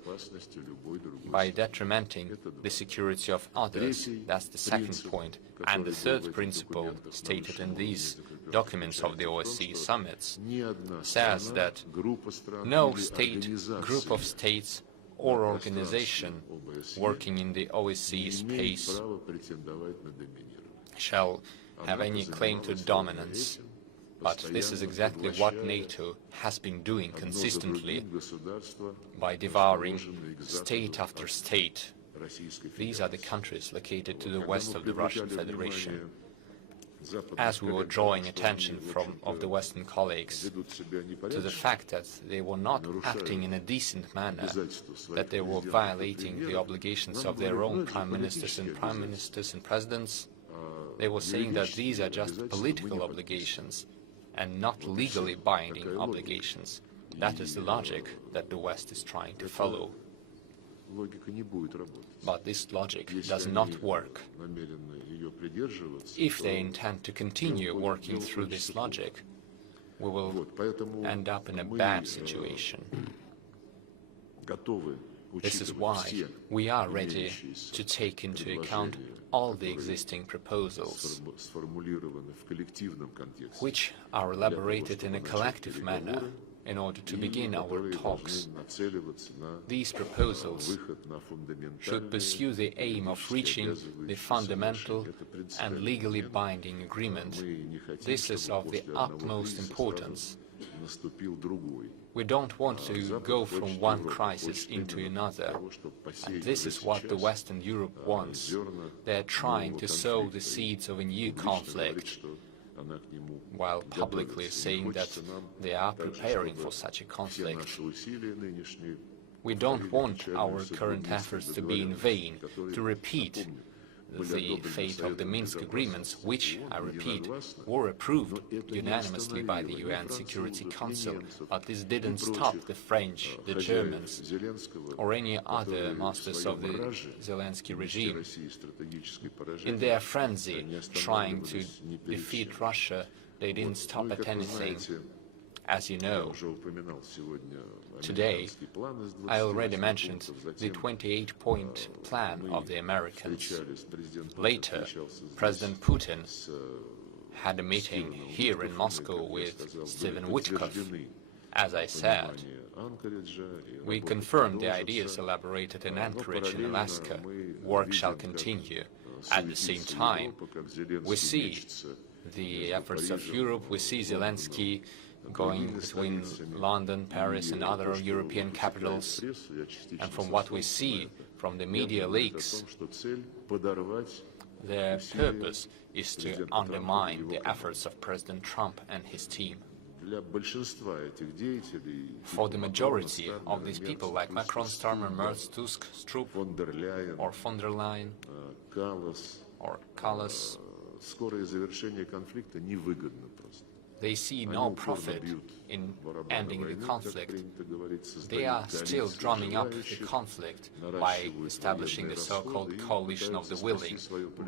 by detrimenting the security of others. That's the second point. And the third principle stated in these documents of the OSCE summits says that no state, group of states or organization working in the OSCE space shall have any claim to dominance. But this is exactly what NATO has been doing consistently by devouring state after state. These are the countries located to the west of the Russian Federation. As we were drawing attention of the Western colleagues to the fact that they were not acting in a decent manner, that they were violating the obligations of their own prime ministers and presidents, they were saying that these are just political obligations and not legally binding obligations. That is the logic that the West is trying to follow. But this logic does not work. If they intend to continue working through this logic, we will end up in a bad situation. This is why we are ready to take into account all the existing proposals, which are elaborated in a collective manner in order to begin our talks. These proposals should pursue the aim of reaching the fundamental and legally binding agreement. This is of the utmost importance. We don't want to go from one crisis into another, and this is what the Western Europe wants. They're trying to sow the seeds of a new conflict, while publicly saying that they are preparing for such a conflict. We don't want our current efforts to be in vain, to repeat the fate of the Minsk agreements, which, I repeat, were approved unanimously by the UN Security Council, but this didn't stop the French, the Germans, or any other masters of the Zelensky regime. In their frenzy, trying to defeat Russia, they didn't stop at anything. As you know, today, I already mentioned the 28-point plan of the Americans. Later, President Putin had a meeting here in Moscow with Stephen Witkoff. As I said, we confirmed the ideas elaborated in Anchorage in Alaska. Work shall continue. At the same time, we see the efforts of Europe, we see Zelensky going between London, Paris and other European capitals. And from what we see from the media leaks, their purpose is to undermine the efforts of President Trump and his team. For the majority of these people, like Macron, Starmer, Merz, Tusk, Stroop, or von der Leyen, or Kallas, they see no profit in ending the conflict. They are still drumming up the conflict by establishing the so-called coalition of the willing,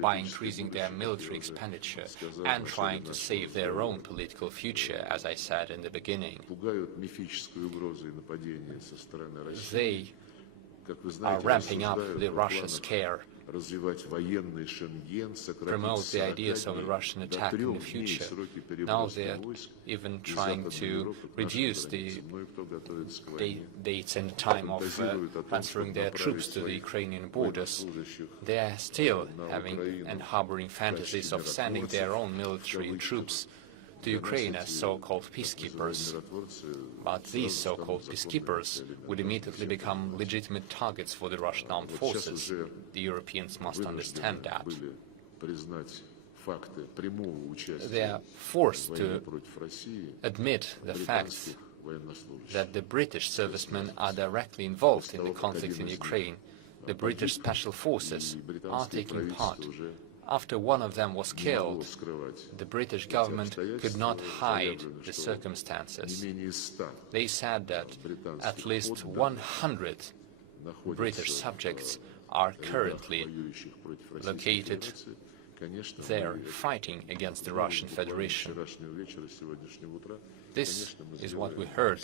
by increasing their military expenditure and trying to save their own political future, as I said in the beginning. They are ramping up the Russia scare, promote the ideas of a Russian attack in the future. Now they're even trying to reduce the dates and time of transferring their troops to the Ukrainian borders. They are still having and harboring fantasies of sending their own military troops to Ukraine as so-called peacekeepers. But these so-called peacekeepers would immediately become legitimate targets for the Russian armed forces. The Europeans must understand that. They are forced to admit the fact that the British servicemen are directly involved in the conflict in Ukraine. The British special forces are taking part. After one of them was killed, the British government could not hide the circumstances. They said that at least 100 British subjects are currently located there fighting against the Russian Federation. This is what we heard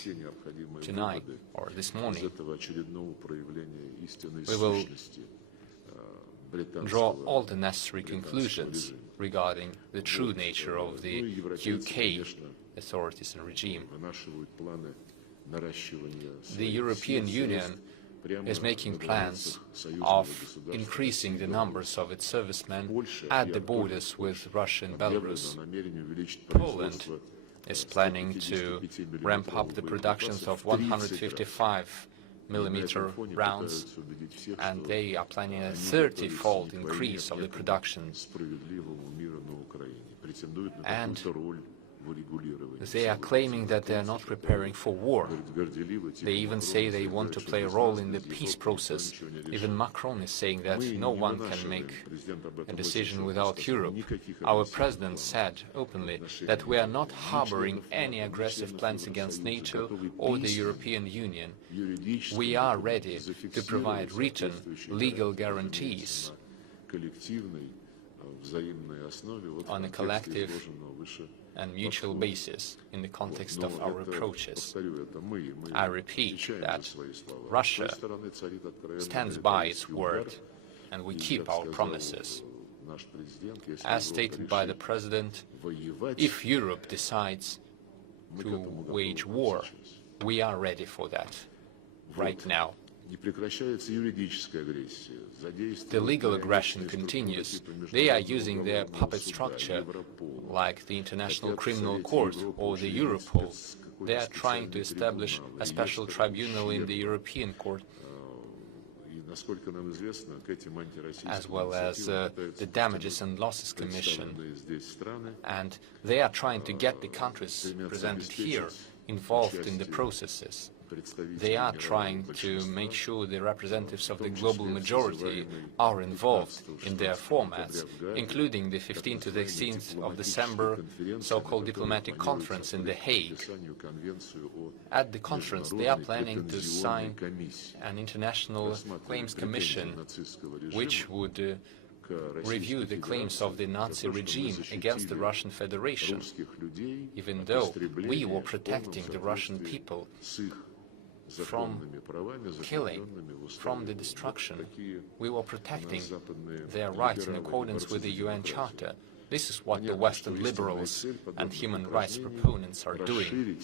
tonight or this morning. We will draw all the necessary conclusions regarding the true nature of the UK authorities and regime. The European Union is making plans of increasing the numbers of its servicemen at the borders with Russia and Belarus. Poland is planning to ramp up the productions of 155mm rounds, and they are planning a 30-fold increase of the production. And they are claiming that they are not preparing for war. They even say they want to play a role in the peace process. Even Macron is saying that no one can make a decision without Europe. Our president said openly that we are not harboring any aggressive plans against NATO or the European Union. We are ready to provide written legal guarantees on a collective and mutual basis in the context of our approaches. I repeat that Russia stands by its word, and we keep our promises. As stated by the President, if Europe decides to wage war, we are ready for that right now. The legal aggression continues. They are using their puppet structure, like the International Criminal Court or the Europol. They are trying to establish a special tribunal in the European Court, as well as the Damages and Losses Commission. And they are trying to get the countries presented here involved in the processes. They are trying to make sure the representatives of the global majority are involved in their formats, including the 15th to the 16th of December so-called diplomatic conference in The Hague. At the conference, they are planning to sign an international claims commission, which would review the claims of the Nazi regime against the Russian Federation. Even though we were protecting the Russian people from killing, from the destruction, we were protecting their rights in accordance with the UN Charter. This is what the Western liberals and human rights proponents are doing.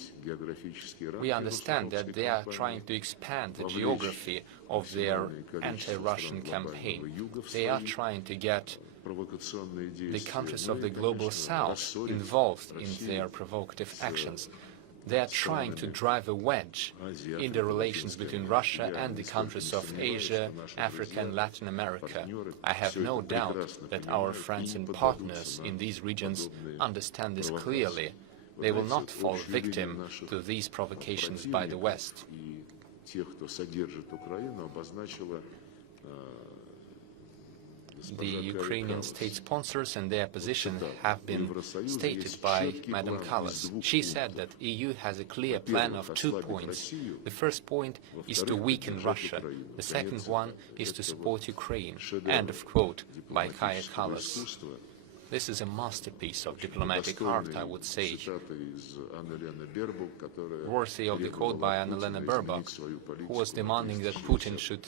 We understand that they are trying to expand the geography of their anti-Russian campaign. They are trying to get the countries of the Global South involved in their provocative actions. They are trying to drive a wedge in the relations between Russia and the countries of Asia, Africa and Latin America. I have no doubt that our friends and partners in these regions understand this clearly. They will not fall victim to these provocations by the West. The Ukrainian state sponsors and their position have been stated by Madam Kallas. She said that EU has a clear plan of 2 points. The first point is to weaken Russia. The second one is to support Ukraine. End of quote by Kaja Kallas. This is a masterpiece of diplomatic art, I would say, worthy of the quote by Annalena Baerbock, who was demanding that Putin should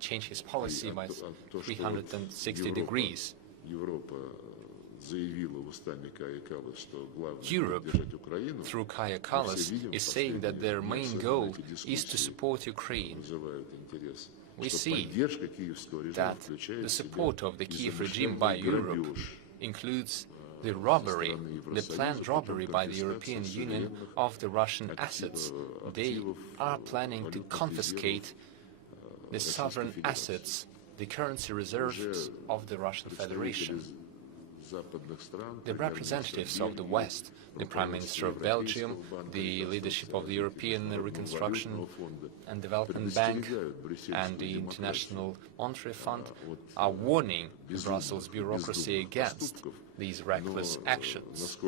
change his policy by 360 degrees. Europe, through Kaja Kallas, is saying that their main goal is to support Ukraine. We see that the support of the Kiev regime by Europe includes the robbery, the planned robbery by the European Union of the Russian assets. They are planning to confiscate the sovereign assets, the currency reserves of the Russian Federation. The representatives of the West, the Prime Minister of Belgium, the leadership of the European Reconstruction and Development Bank and the International Monetary Fund are warning the Brussels bureaucracy against these reckless actions.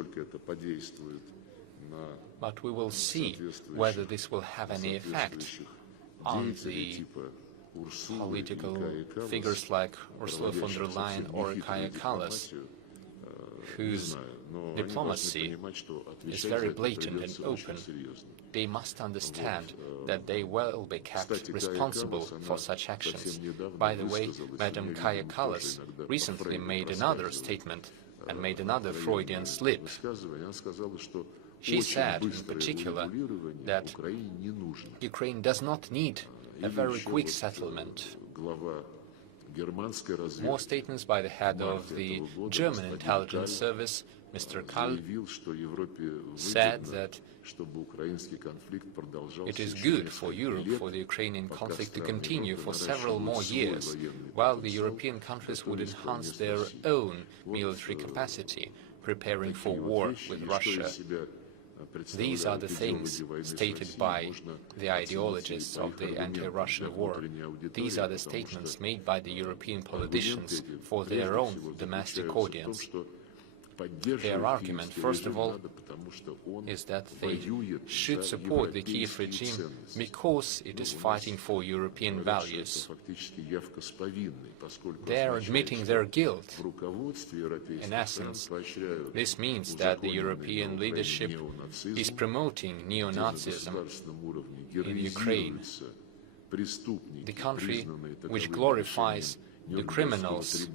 But we will see whether this will have any effect on the political figures like Ursula von der Leyen or Kaja Kallas, whose diplomacy is very blatant and open. They must understand that they will be kept responsible for such actions. By the way, Madam Kaja Kallas recently made another statement and made another Freudian slip. She said, in particular, that Ukraine does not need a very quick settlement. More statements by the head of the German intelligence service, Mr. Kall, said that it is good for Europe for the Ukrainian conflict to continue for several more years, while the European countries would enhance their own military capacity, preparing for war with Russia. These are the things stated by the ideologists of the anti-Russian war. These are the statements made by the European politicians for their own domestic audience. Their argument, first of all, is that they should support the Kiev regime because it is fighting for European values. They are admitting their guilt. In essence, this means that the European leadership is promoting neo-Nazism in Ukraine, the country which glorifies the criminals,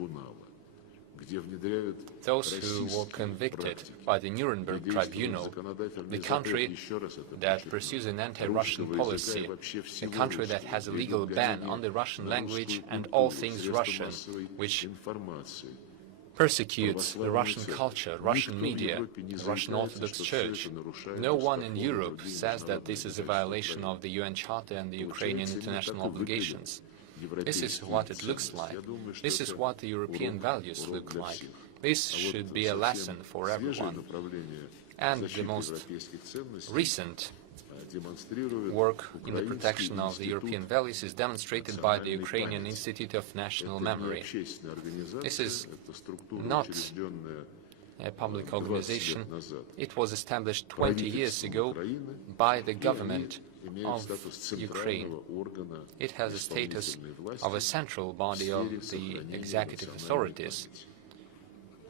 those who were convicted by the Nuremberg Tribunal, the country that pursues an anti-Russian policy, the country that has a legal ban on the Russian language and all things Russian, which persecutes the Russian culture, Russian media, the Russian Orthodox Church. No one in Europe says that this is a violation of the UN Charter and the Ukrainian international obligations. This is what it looks like. This is what the European values look like. This should be a lesson for everyone. And the most recent work in the protection of the European values is demonstrated by the Ukrainian Institute of National Memory. This is not a public organization. It was established 20 years ago by the government of Ukraine. It has a status of a central body of the executive authorities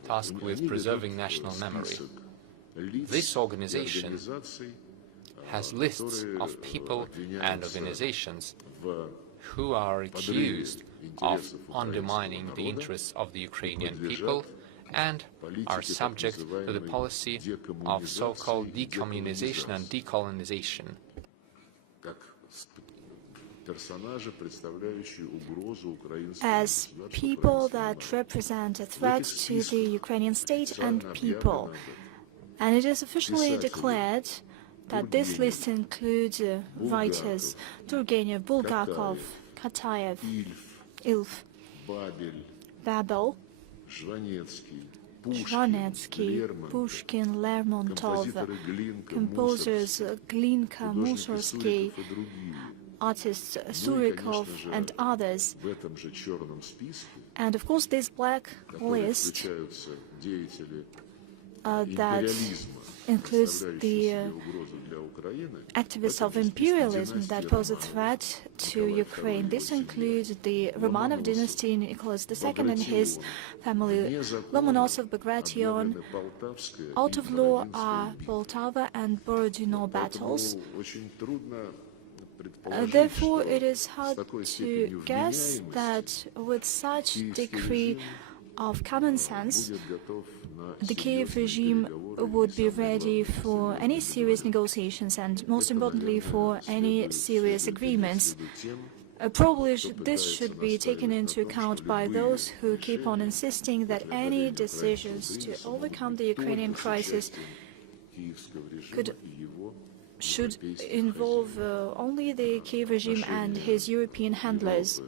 tasked with preserving national memory. This organization has lists of people and organizations who are accused of undermining the interests of the Ukrainian people and are subject to the policy of so-called decommunization and decolonization. As people that represent a threat to the Ukrainian state and people. And it is officially declared that this list includes writers Turgenev, Bulgakov, Kataev, Ilf, Babel, Zhvanetsky, Pushkin, Lermontov, composers Glinka, Mussorgsky, artists Surikov and others. And of course this black list that includes the activists of imperialism that pose a threat to Ukraine. This includes the Romanov dynasty, Nicholas II and his family, Lomonosov, Bagration. Out of law are Poltava and Borodino battles. Therefore, it is hard to guess that with such degree of common sense, the Kiev regime would be ready for any serious negotiations and, most importantly, for any serious agreements. Probably this should be taken into account by those who keep on insisting that any decisions to overcome the Ukrainian crisis should involve only the Kiev regime and his European handlers.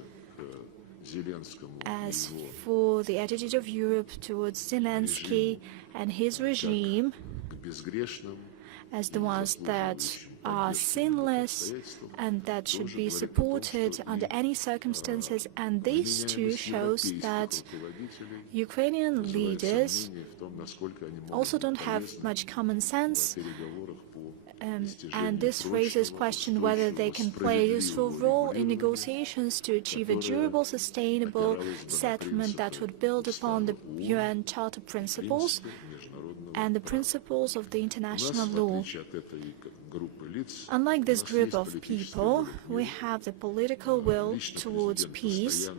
As for the attitude of Europe towards Zelensky and his regime, as the ones that are sinless and that should be supported under any circumstances, and this too shows that Ukrainian leaders also don't have much common sense. And this raises question whether they can play a useful role in negotiations to achieve a durable, sustainable settlement that would build upon the UN Charter principles and the principles of the international law. Unlike this group of people, we have the political will towards peace.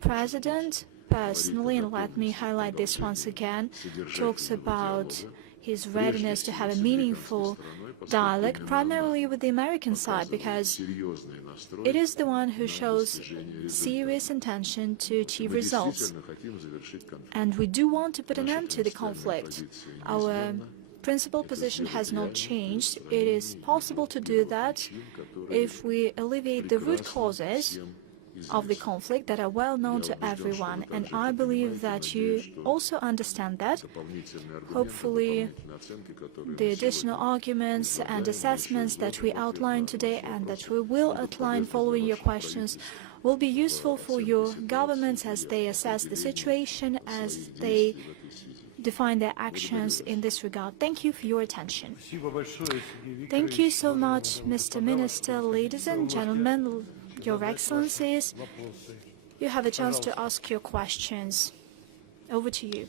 President, personally, and let me highlight this once again, talks about his readiness to have a meaningful dialogue, primarily with the American side, because it is the one who shows serious intention to achieve results. And we do want to put an end to the conflict. Our principal position has not changed. It is possible to do that if we alleviate the root causes of the conflict that are well known to everyone, and I believe that you also understand that. Hopefully, the additional arguments and assessments that we outlined today and that we will outline following your questions will be useful for your governments as they assess the situation, as they define their actions in this regard. Thank you for your attention. Thank you so much, Mr. Minister. Ladies and gentlemen, Your Excellencies, you have a chance to ask your questions. Over to you.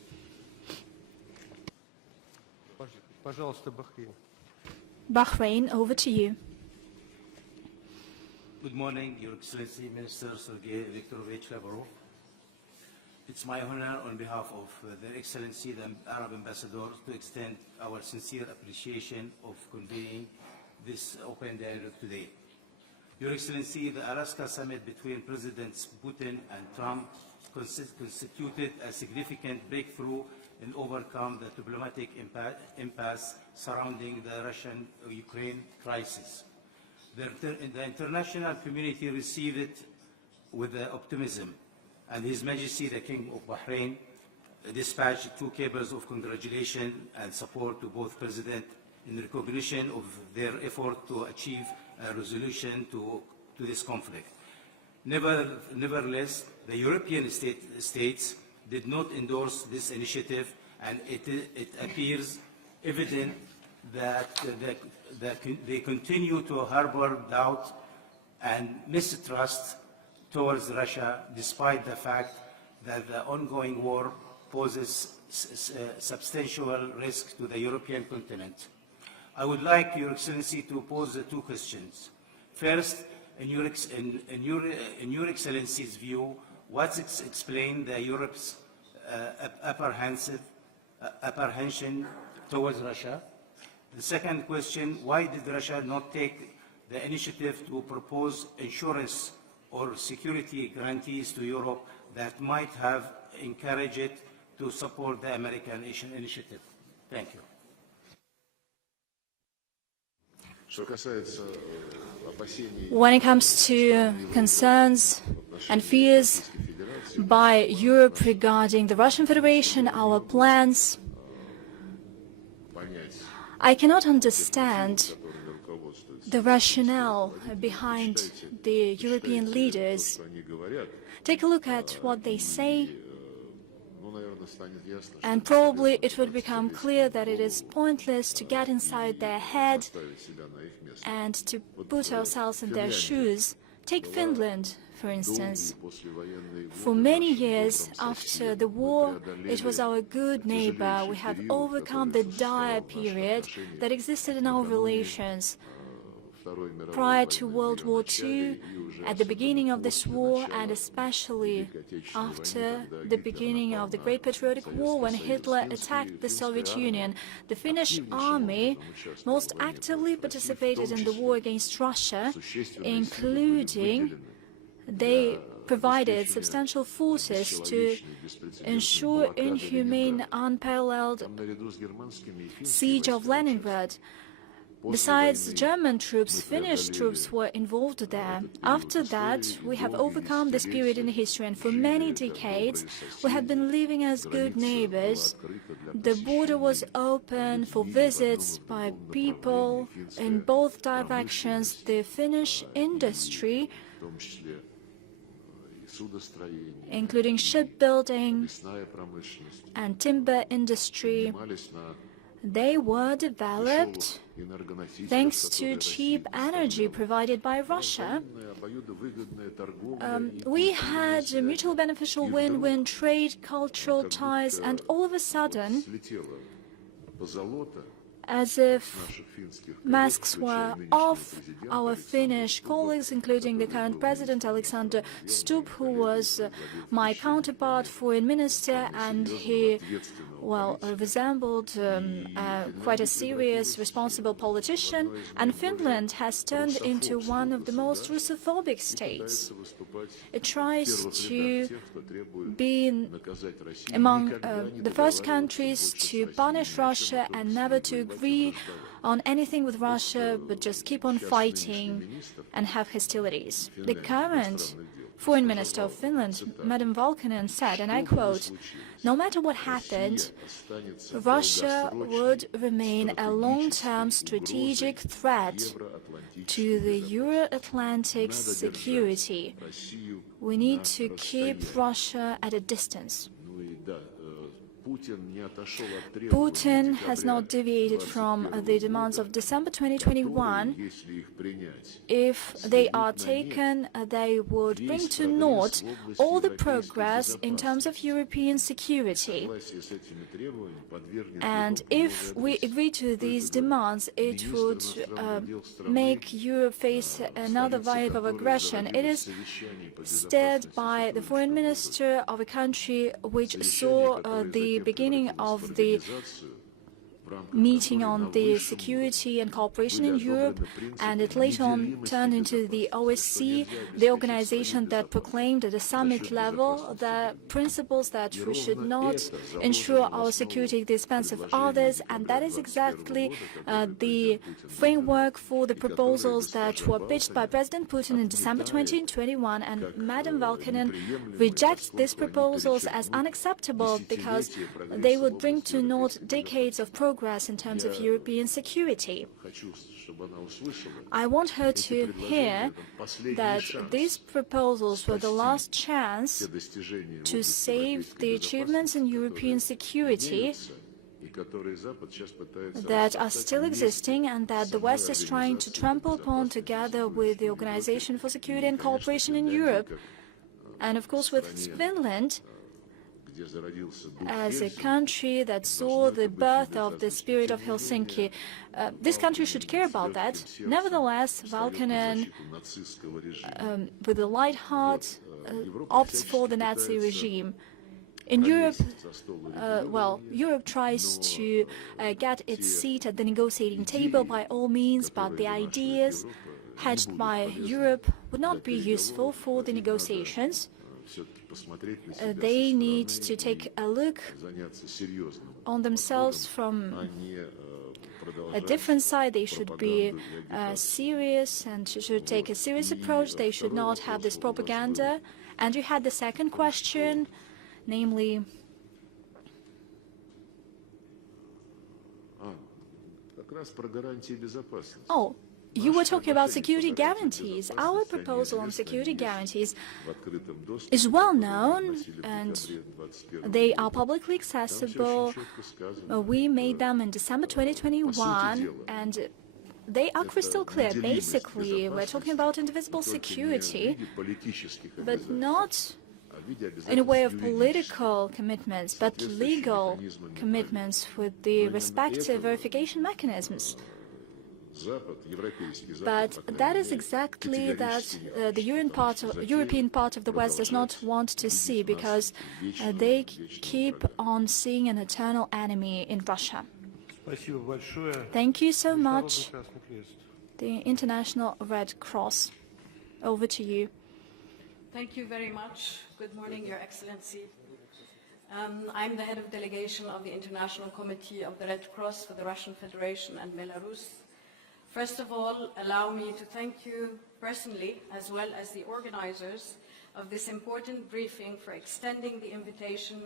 Bahrain, over to you. Good morning, Your Excellency, Minister Sergey Lavrov. It's my honor on behalf of Their Excellency, the Arab Ambassador, to extend our sincere appreciation of convening this open dialogue today. Your Excellency, the Alaska summit between Presidents Putin and Trump constituted a significant breakthrough in overcome the diplomatic impasse surrounding the Russian-Ukraine crisis. The international community received it with optimism, and His Majesty the King of Bahrain dispatched 2 cables of congratulation and support to both presidents in recognition of their effort to achieve a resolution to this conflict. Nevertheless, the European states did not endorse this initiative, and it appears evident that they continue to harbor doubt and mistrust towards Russia, despite the fact that the ongoing war poses substantial risk to the European continent. I would like Your Excellency to pose 2 questions. First, in Your Excellency's view, what explains Europe's apprehension towards Russia? The second question, why did Russia not take the initiative to propose insurance or security guarantees to Europe that might have encouraged it to support the American initiative? Thank you. When it comes to concerns and fears by Europe regarding the Russian Federation, our plans, I cannot understand the rationale behind the European leaders. Take a look at what they say, and probably it would become clear that it is pointless to get inside their head and to put ourselves in their shoes. Take Finland, for instance. For many years after the war, it was our good neighbor. We have overcome the dire period that existed in our relations prior to World War II, at the beginning of this war, and especially after the beginning of the Great Patriotic War, when Hitler attacked the Soviet Union. The Finnish army most actively participated in the war against Russia, including they provided substantial forces to ensure inhumane, unparalleled siege of Leningrad. Besides German troops, Finnish troops were involved there. After that, we have overcome this period in history, and for many decades, we have been living as good neighbors. The border was open for visits by people in both directions. The Finnish industry, including shipbuilding and timber industry, they were developed thanks to cheap energy provided by Russia. We had a mutual beneficial win-win trade, cultural ties, and all of a sudden, as if masks were off, our Finnish colleagues, including the current president, Alexander Stubb, who was my counterpart, foreign minister, and he, well, resembled quite a serious, responsible politician, and Finland has turned into one of the most Russophobic states. It tries to be among the first countries to punish Russia and never to agree on anything with Russia, but just keep on fighting and have hostilities. The current Foreign Minister of Finland, Madam Valkonen, said, and I quote, "No matter what happened, Russia would remain a long-term strategic threat to the Euro-Atlantic security. We need to keep Russia at a distance." Putin has not deviated from the demands of December 2021. If they are taken, they would bring to naught all the progress in terms of European security. And if we agree to these demands, it would make Europe face another wave of aggression. It is steered by the foreign minister of a country which saw the beginning of the meeting on the security and cooperation in Europe, and it later on turned into the OSCE, the organization that proclaimed at the summit level the principles that we should not ensure our security at the expense of others, and that is exactly the framework for the proposals that were pitched by President Putin in December 2021, and Madam Valkonen rejects these proposals as unacceptable because they would bring to naught decades of progress in terms of European security. I want her to hear that these proposals were the last chance to save the achievements in European security that are still existing and that the West is trying to trample upon together with the Organization for Security and Cooperation in Europe, and of course with Finland, as a country that saw the birth of the spirit of Helsinki. This country should care about that. Nevertheless, Valkonen, with a light heart, opts for the Nazi regime. In Europe, Europe tries to get its seat at the negotiating table by all means, but the ideas hatched by Europe would not be useful for the negotiations. They need to take a look on themselves from a different side. They should be serious and should take a serious approach. They should not have this propaganda. And you had the second question, namely, you were talking about security guarantees. Our proposal on security guarantees is well known and they are publicly accessible. We made them in December 2021 and they are crystal clear. Basically, we're talking about indivisible security, but not in a way of political commitments, but legal commitments with the respective verification mechanisms. But that is exactly that the European part of the West does not want to see, because they keep on seeing an eternal enemy in Russia. Thank you so much. The International Red Cross. Over to you. Thank you very much. Good morning, Your Excellency. I'm the head of delegation of the International Committee of the Red Cross for the Russian Federation and Belarus. First of all, allow me to thank you personally, as well as the organizers of this important briefing, for extending the invitation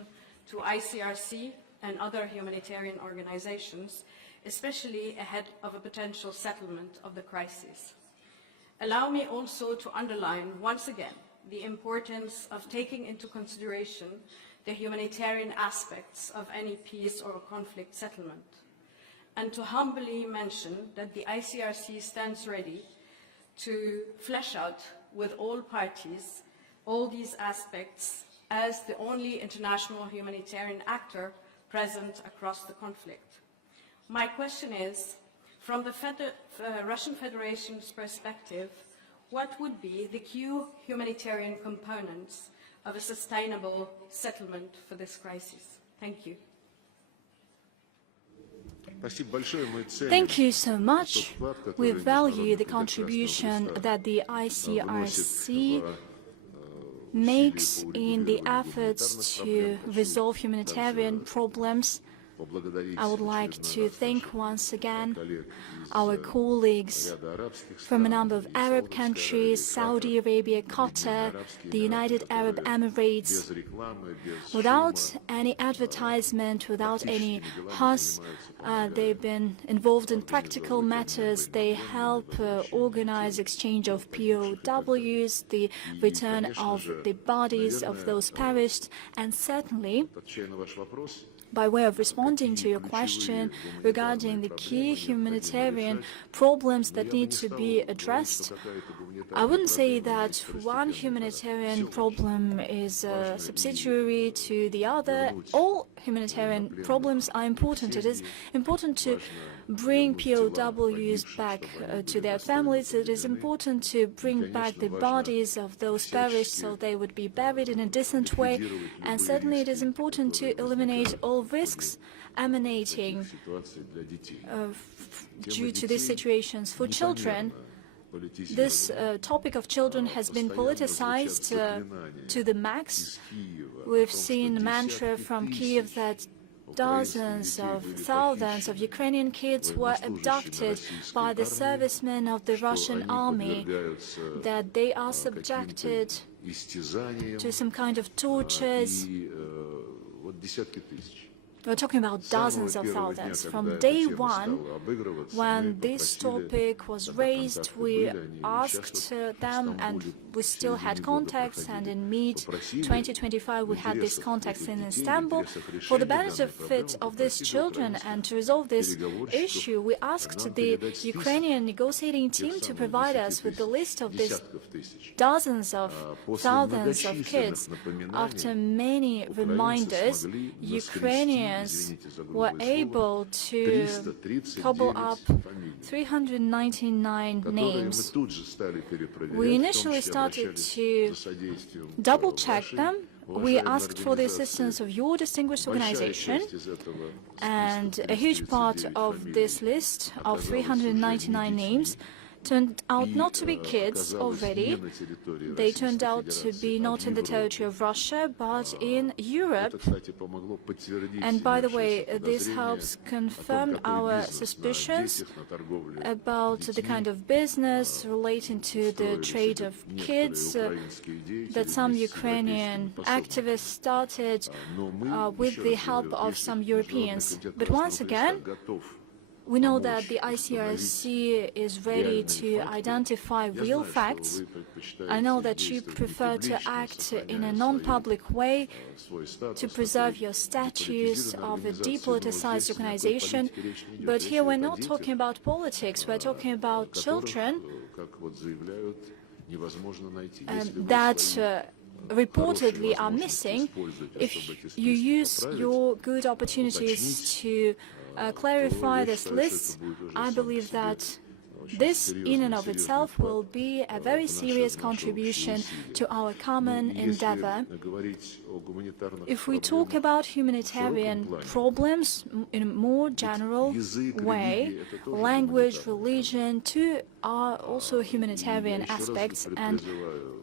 to ICRC and other humanitarian organizations, especially ahead of a potential settlement of the crisis. Allow me also to underline once again the importance of taking into consideration the humanitarian aspects of any peace or conflict settlement, and to humbly mention that the ICRC stands ready to flesh out with all parties all these aspects as the only international humanitarian actor present across the conflict. My question is, from the Russian Federation's perspective, what would be the key humanitarian components of a sustainable settlement for this crisis? Thank you. Thank you so much. We value the contribution that the ICRC makes in the efforts to resolve humanitarian problems. I would like to thank once again our colleagues from a number of Arab countries, Saudi Arabia, Qatar, the United Arab Emirates. Without any advertisement, without any fuss, they've been involved in practical matters. They help organize exchange of POWs, the return of the bodies of those perished, and certainly by way of responding to your question regarding the key humanitarian problems that need to be addressed, I wouldn't say that one humanitarian problem is subsidiary to the other. All humanitarian problems are important. It is important to bring POWs back to their families. It is important to bring back the bodies of those perished so they would be buried in a decent way. And certainly it is important to eliminate all risks emanating due to these situations. For children, this topic of children has been politicized to the max. We've seen a mantra from Kiev that dozens of thousands of Ukrainian kids were abducted by the servicemen of the Russian army, that they are subjected to some kind of tortures. We're talking about dozens of thousands. From day one, when this topic was raised, we asked them, and we still had contacts, and in mid-2025 we had these contacts in Istanbul. For the benefit of these children and to resolve this issue, we asked the Ukrainian negotiating team to provide us with the list of these dozens of thousands of kids. After many reminders, Ukrainians were able to cobble up 399 names. We initially started to double-check them. We asked for the assistance of your distinguished organization, and a huge part of this list of 399 names turned out not to be kids already. They turned out to be not in the territory of Russia, but in Europe. And by the way, this helps confirm our suspicions about the kind of business relating to the trade of kids that some Ukrainian activists started with the help of some Europeans. But once again, we know that the ICRC is ready to identify real facts. I know that you prefer to act in a non-public way to preserve your status of a depoliticized organization, but here we're not talking about politics, we're talking about children that reportedly are missing. If you use your good opportunities to clarify this list, I believe that this in and of itself will be a very serious contribution to our common endeavor. If we talk about humanitarian problems in a more general way, language, religion, too, are also humanitarian aspects, and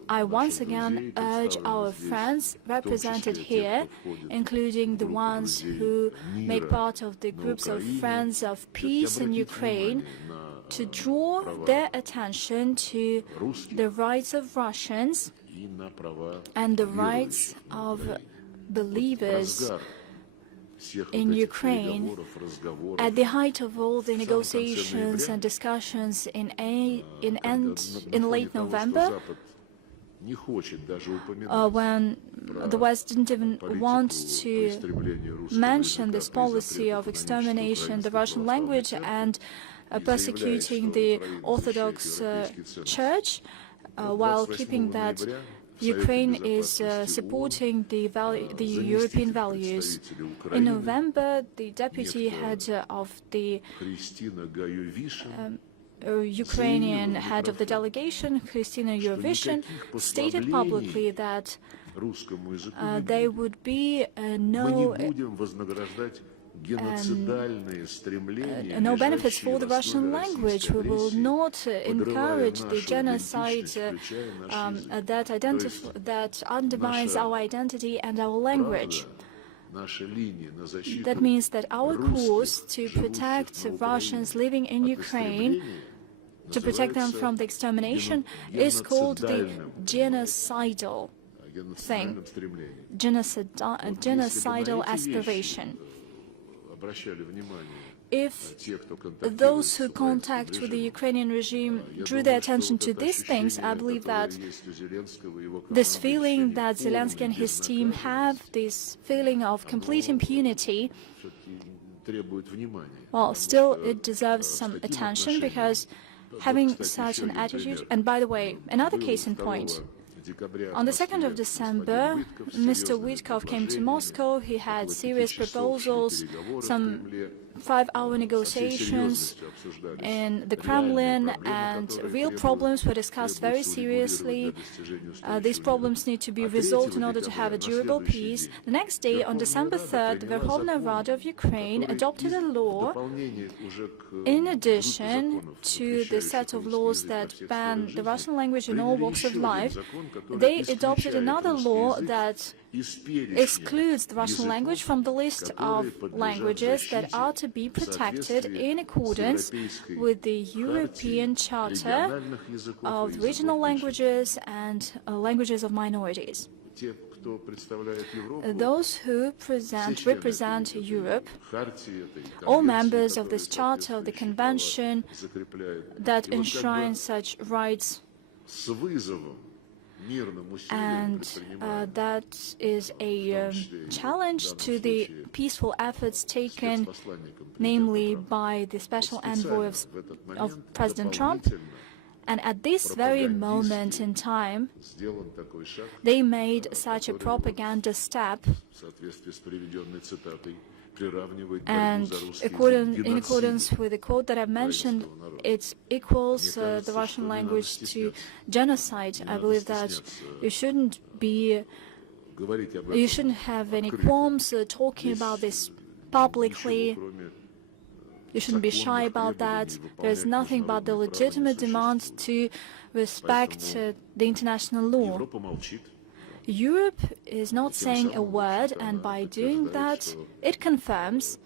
I once again urge our friends represented here, including the ones who make part of the groups of Friends of Peace in Ukraine, to draw their attention to the rights of Russians and the rights of believers in Ukraine. At the height of all the negotiations and discussions in late November, when the West didn't even want to mention this policy of extermination, the Russian language, and persecuting the Orthodox Church, while keeping that Ukraine is supporting the European values. In November, the deputy head of the Ukrainian head of the delegation, Kristina Eurovision, stated publicly that there would be no benefits for the Russian language. We will not encourage the genocide that undermines our identity and our language. That means that our course to protect Russians living in Ukraine, to protect them from the extermination, is called the genocidal thing, genocidal aspiration. if those who contact with the Ukrainian regime drew their attention to these things, I believe that this feeling that Zelensky and his team have, this feeling of complete impunity, well, still it deserves some attention, because having such an attitude, and by the way, another case in point, on the 2nd of December, Mr. Witkov came to Moscow. He had serious proposals, some 5-hour negotiations in the Kremlin, and real problems were discussed very seriously. These problems need to be resolved in order to have a durable peace. The next day, on December 3rd, the Verkhovna Rada of Ukraine adopted a law in addition to the set of laws that ban the Russian language in all walks of life. They adopted another law that excludes the Russian language from the list of languages that are to be protected in accordance with the European Charter of Regional Languages and Languages of Minorities. Those who represent Europe, all members of this Charter of the Convention that enshrines such rights, and that is a challenge to the peaceful efforts taken, namely by the special envoy of President Trump. And at this very moment in time, they made such a propaganda step, and in accordance with the quote that I've mentioned, it equals the Russian language to genocide. I believe that you shouldn't have any qualms talking about this publicly. You shouldn't be shy about that. There is nothing but the legitimate demand to respect the international law. Europe is not saying a word, and by doing that, it confirms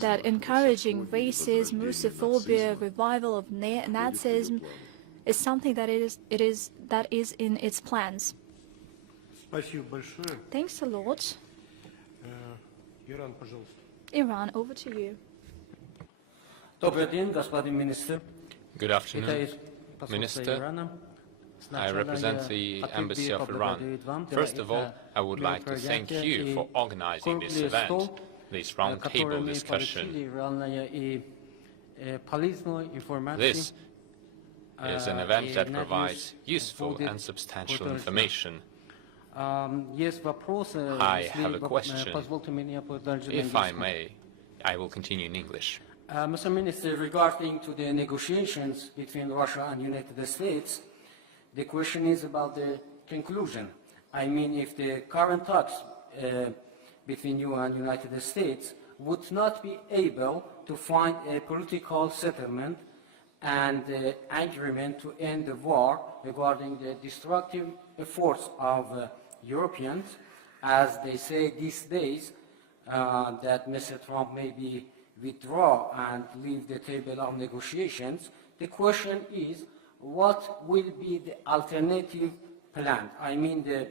that encouraging racism, Russophobia, revival of Nazism is something that is in its plans. Thanks a lot. Iran, over to you. Good afternoon, Minister. I represent the Embassy of Iran. First of all, I would like to thank you for organizing this event, this roundtable discussion. This is an event that provides useful and substantial information. I have a question. If I may, I will continue in English. Mr. Minister, regarding to the negotiations between Russia and United States, the question is about the conclusion. I mean, if the current talks between you and United States would not be able to find a political settlement and agreement to end the war regarding the destructive efforts of Europeans, as they say these days, that Mr. Trump maybe withdraw and leave the table of negotiations. The question is, what will be the alternative plan? I mean the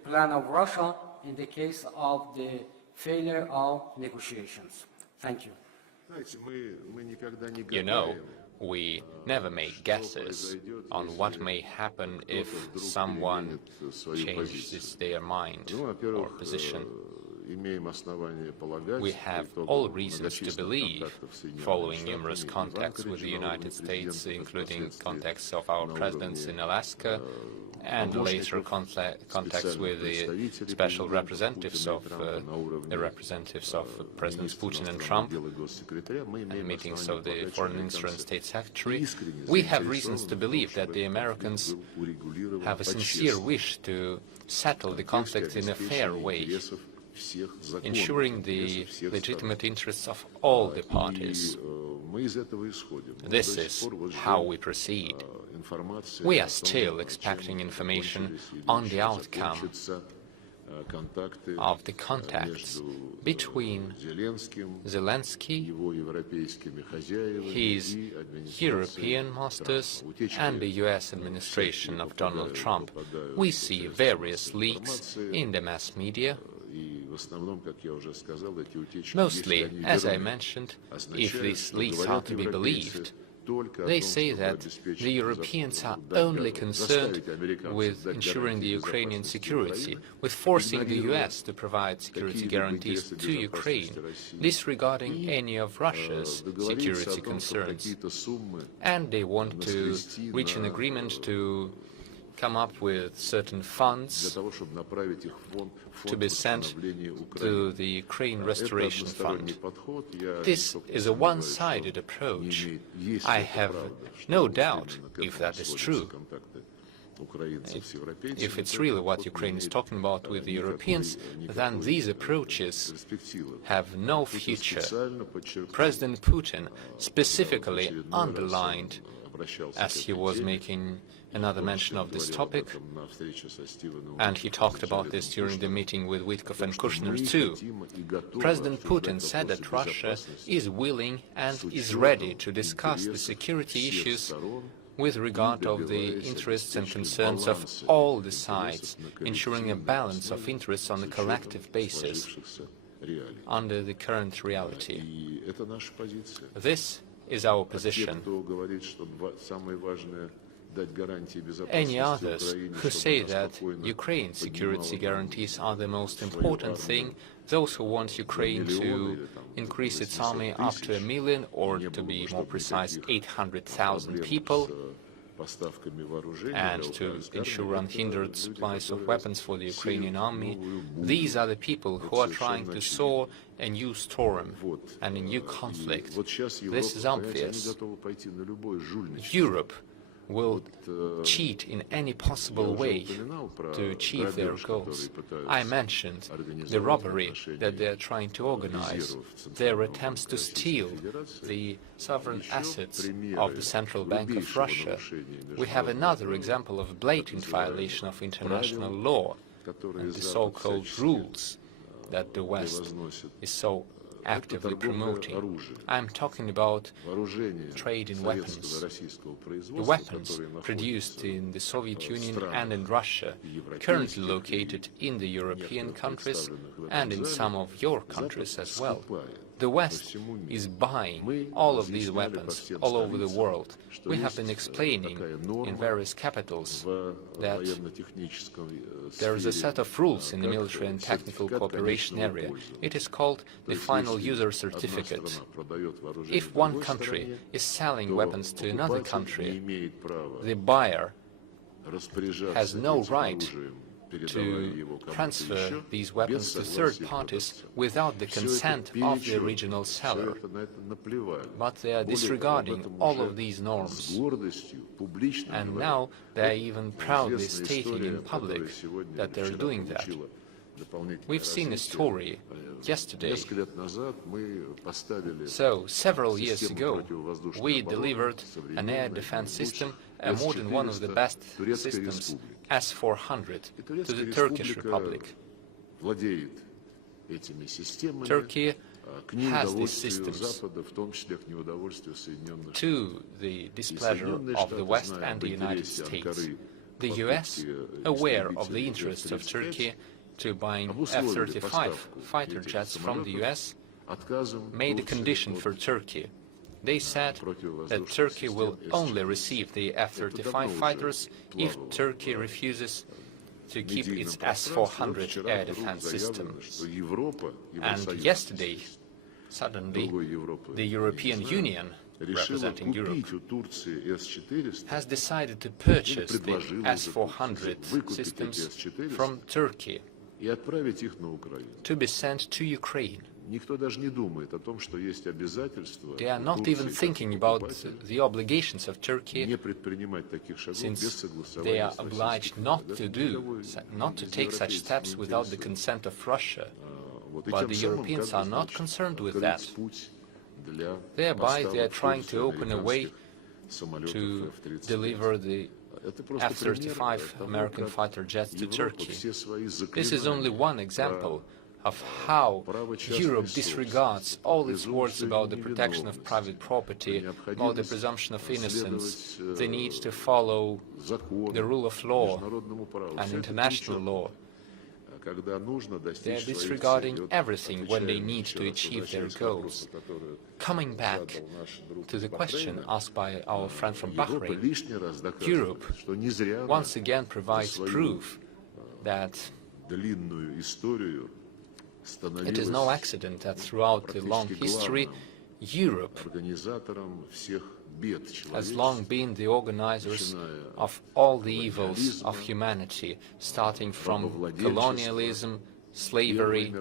plan of Russia in the case of the failure of negotiations. Thank you. You know, we never make guesses on what may happen if someone changes their mind or position. We have all reasons to believe, following numerous contacts with the United States, including contacts of our presidents in Alaska, and later contacts with the special representatives of Presidents Putin and Trump, and meetings of the Foreign Minister and State Secretary. We have reasons to believe that the Americans have a sincere wish to settle the conflict in a fair way, ensuring the legitimate interests of all the parties. This is how we proceed. We are still expecting information on the outcome of the contacts between Zelensky, his European masters, and the US administration of Donald Trump. We see various leaks in the mass media Mostly, as I mentioned, if these leaks are to be believed, they say that the Europeans are only concerned with ensuring the Ukrainian security, with forcing the US to provide security guarantees to Ukraine, disregarding any of Russia's security concerns. And they want to reach an agreement to come up with certain funds to be sent to the Ukraine Restoration Fund. This is a one-sided approach. I have no doubt if that is true. If it's really what Ukraine is talking about with the Europeans, then these approaches have no future. President Putin specifically underlined, as he was making another mention of this topic, and he talked about this during the meeting with Witkoff and Kushner too. President Putin said that Russia is willing and is ready to discuss the security issues with regard of the interests and concerns of all the sides, ensuring a balance of interests on a collective basis under the current reality. This is our position. Any others who say that Ukraine's security guarantees are the most important thing, those who want Ukraine to increase its army up to 1 million, or to be more precise, 800,000 people, and to ensure unhindered supplies of weapons for the Ukrainian army, these are the people who are trying to sow a new storm and a new conflict. This is obvious. Europe will cheat in any possible way to achieve their goals. I mentioned the robbery that they are trying to organize, their attempts to steal the sovereign assets of the Central Bank of Russia. We have another example of blatant violation of international law and the so-called rules that the West is so actively promoting. I'm talking about trade in weapons. The weapons produced in the Soviet Union and in Russia, currently located in the European countries and in some of your countries as well. The West is buying all of these weapons all over the world. We have been explaining in various capitals that there is a set of rules in the military and technical cooperation area. It is called the final user certificate. If one country is selling weapons to another country, the buyer has no right to transfer these weapons to third parties without the consent of the original seller. But they are disregarding all of these norms. And now they are even proudly stating in public that they are doing that. We've seen a story yesterday. So, several years ago, we delivered an air defense system, a modern one of the best systems, S-400, to the Turkish Republic. Turkey has these systems to the displeasure of the West and the United States. The US, aware of the interests of Turkey to buying F-35 fighter jets from the US, made a condition for Turkey. They said that Turkey will only receive the F-35 fighters if Turkey refuses to keep its S-400 air defense system. And yesterday, suddenly, the European Union, representing Europe, has decided to purchase the S-400 systems from Turkey to be sent to Ukraine. They are not even thinking about the obligations of Turkey, since they are obliged not to take such steps without the consent of Russia. But the Europeans are not concerned with that. Thereby, they are trying to open a way to deliver the F-35 American fighter jets to Turkey. This is only one example of how Europe disregards all its words about the protection of private property, about the presumption of innocence, the need to follow the rule of law and international law. They are disregarding everything when they need to achieve their goals. Coming back to the question asked by our friend from Bahrain, Europe once again provides proof that it is no accident that throughout the long history, Europe has long been the organizers of all the evils of humanity, starting from colonialism, slavery,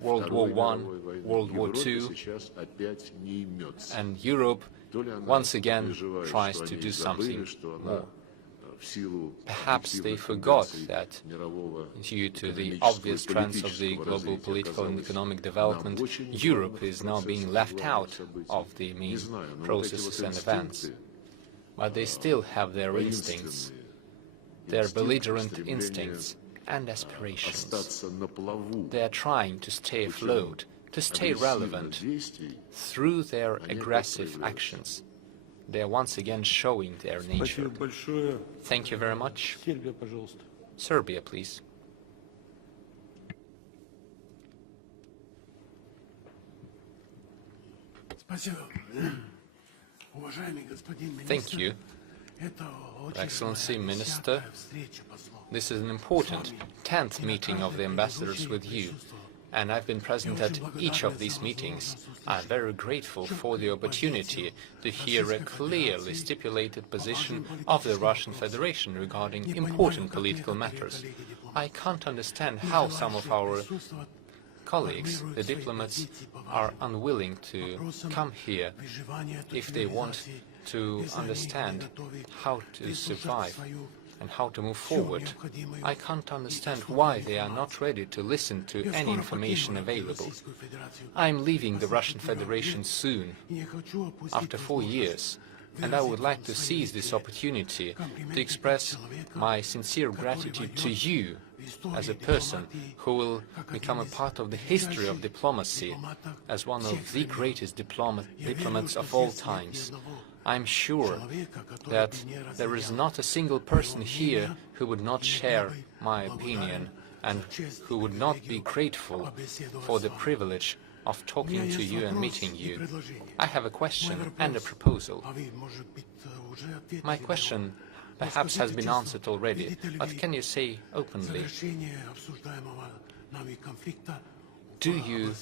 World War I, World War II, and Europe once again tries to do something more. Perhaps they forgot that, due to the obvious trends of the global political and economic development, Europe is now being left out of the main processes and events. But they still have their instincts, their belligerent instincts and aspirations. They are trying to stay afloat, to stay relevant through their aggressive actions. They are once again showing their nature. Thank you very much. Serbia, please. Thank you, Excellency Minister. This is an important 10th meeting of the ambassadors with you, and I've been present at each of these meetings. I'm very grateful for the opportunity to hear a clearly stipulated position of the Russian Federation regarding important political matters. I can't understand how some of our colleagues, the diplomats, are unwilling to come here if they want to understand how to survive and how to move forward. I can't understand why they are not ready to listen to any information available. I'm leaving the Russian Federation soon, after 4 years, and I would like to seize this opportunity to express my sincere gratitude to you as a person who will become a part of the history of diplomacy as one of the greatest diplomats of all times. I'm sure that there is not a single person here who would not share my opinion and who would not be grateful for the privilege of talking to you and meeting you. I have a question and a proposal. My question perhaps has been answered already, but can you say openly, do you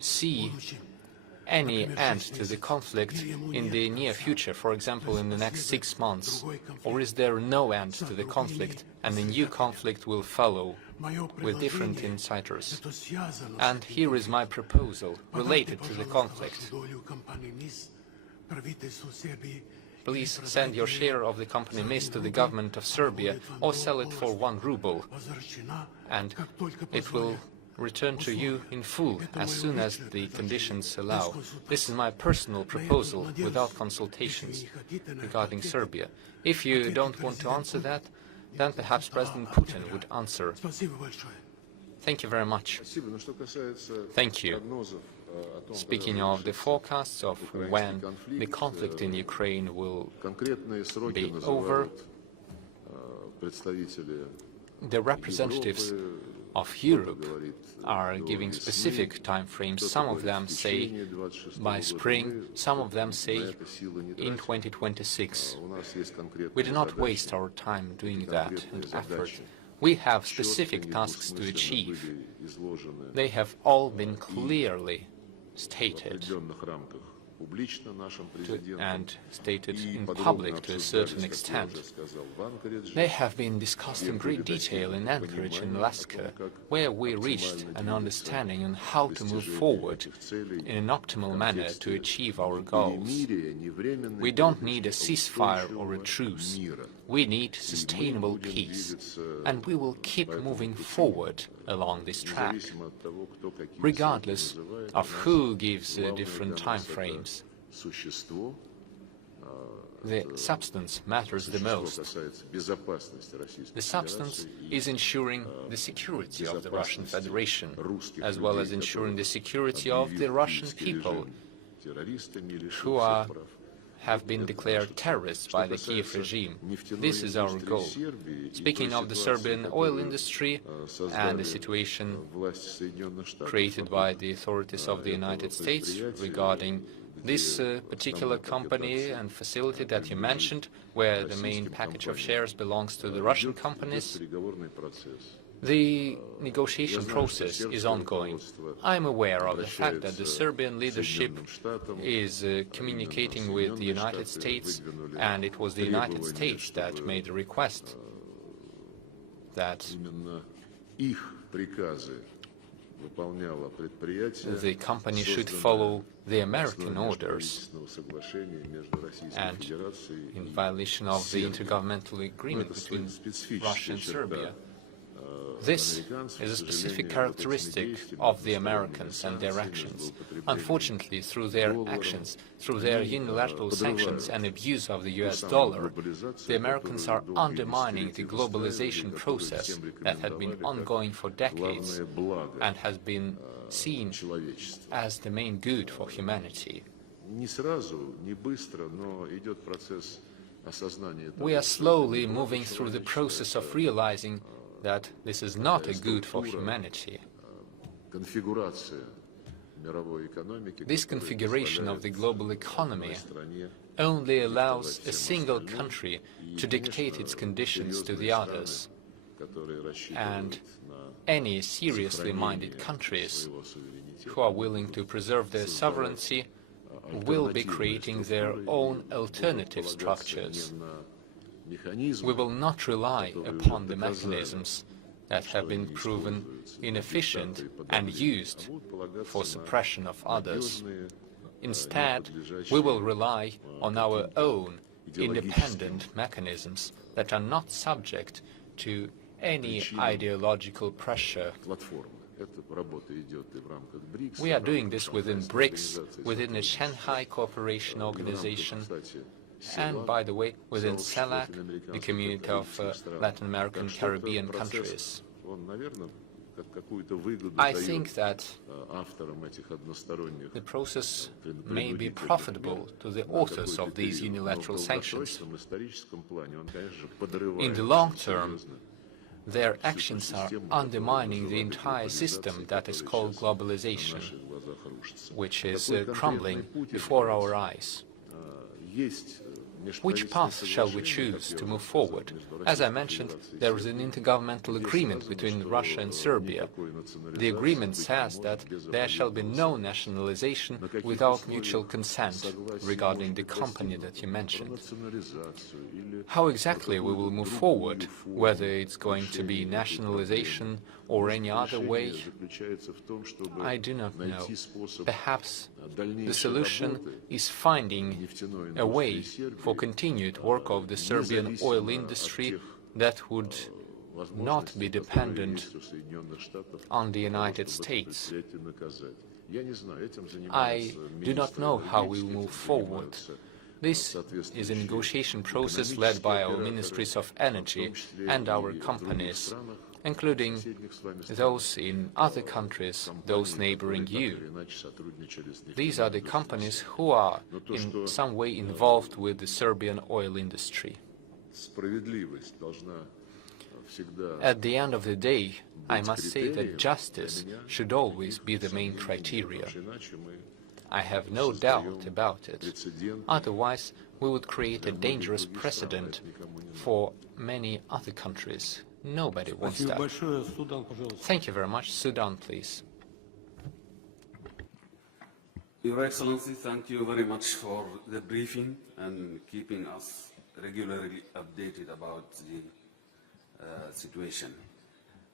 see any end to the conflict in the near future, for example, in the next 6 months? Or is there no end to the conflict and a new conflict will follow with different insiders? And here is my proposal related to the conflict. Please send your share of the company MIS to the government of Serbia or sell it for 1 ruble, and it will return to you in full as soon as the conditions allow. This is my personal proposal without consultations regarding Serbia. If you don't want to answer that, then perhaps President Putin would answer. Thank you very much. Thank you. Speaking of the forecasts of when the conflict in Ukraine will be over, the representatives of Europe are giving specific time frames. Some of them say by spring, some of them say in 2026. We do not waste our time doing that and effort. We have specific tasks to achieve. They have all been clearly stated and stated in public to a certain extent. They have been discussed in great detail in Anchorage and Alaska, where we reached an understanding on how to move forward in an optimal manner to achieve our goals. We don't need a ceasefire or a truce. We need sustainable peace, and we will keep moving forward along this track, regardless of who gives different time frames. The substance matters the most. The substance is ensuring the security of the Russian Federation, as well as ensuring the security of the Russian people, who are have been declared terrorists by the Kiev regime. This is our goal. Speaking of the Serbian oil industry and the situation created by the authorities of the United States regarding this particular company and facility that you mentioned, where the main package of shares belongs to the Russian companies, the negotiation process is ongoing. I'm aware of the fact that the Serbian leadership is communicating with the United States, and it was the United States that made the request that the company should follow the American orders, and in violation of the intergovernmental agreement between Russia and Serbia. This is a specific characteristic of the Americans and their actions. Unfortunately, through their actions, through their unilateral sanctions and abuse of the US dollar, the Americans are undermining the globalization process that had been ongoing for decades and has been seen as the main good for humanity. We are slowly moving through the process of realizing that this is not a good for humanity. This configuration of the global economy only allows a single country to dictate its conditions to the others, and any seriously minded countries who are willing to preserve their sovereignty will be creating their own alternative structures. We will not rely upon the mechanisms that have been proven inefficient and used for suppression of others. Instead, we will rely on our own independent mechanisms that are not subject to any ideological pressure. We are doing this within BRICS, within the Shanghai Cooperation Organization, and, by the way, within CELAC, the community of Latin American Caribbean countries. I think that the process may be profitable to the authors of these unilateral sanctions. In the long term, their actions are undermining the entire system that is called globalization, which is crumbling before our eyes. Which path shall we choose to move forward? As I mentioned, there is an intergovernmental agreement between Russia and Serbia. The agreement says that there shall be no nationalization without mutual consent regarding the company that you mentioned. How exactly we will move forward, whether it's going to be nationalization or any other way, I do not know. Perhaps the solution is finding a way for continued work of the Serbian oil industry that would not be dependent on the United States. I do not know how we will move forward. This is a negotiation process led by our ministries of energy and our companies, including those in other countries, those neighboring you. These are the companies who are in some way involved with the Serbian oil industry. At the end of the day, I must say that justice should always be the main criteria. I have no doubt about it. Otherwise, we would create a dangerous precedent for many other countries. Nobody wants that. Thank you very much. Sudan, please. Your Excellency, thank you very much for the briefing and keeping us regularly updated about the situation.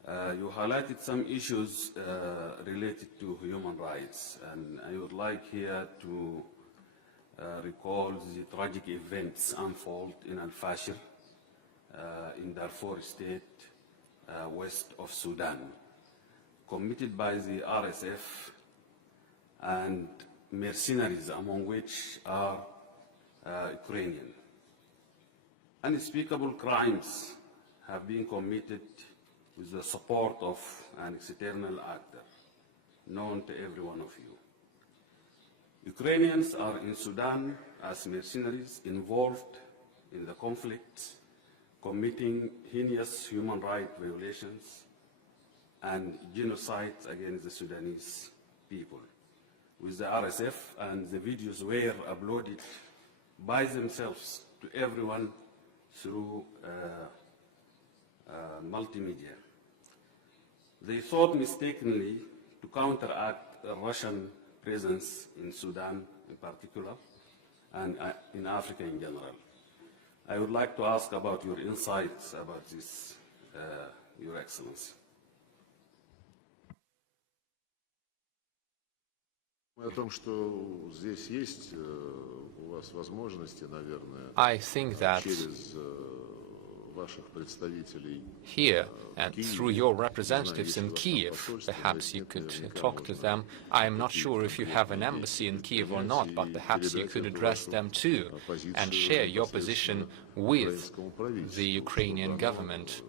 You highlighted some issues related to human rights, and I would like here to recall the tragic events unfold in Al-Fashir, in Darfur State, west of Sudan, committed by the RSF and mercenaries, among which are Ukrainian. Unspeakable crimes have been committed with the support of an external actor, known to every one of you. Ukrainians are in Sudan as mercenaries involved in the conflict, committing heinous human rights violations and genocide against the Sudanese people. With the RSF, and the videos were uploaded by themselves to everyone through multimedia. They thought mistakenly to counteract the Russian presence in Sudan in particular, and in Africa in general. I would like to ask about your insights about this, Your Excellency. I think that here, and through your representatives in Kiev, perhaps you could talk to them. I am not sure if you have an embassy in Kiev or not, but perhaps you could address them too and share your position with the Ukrainian government.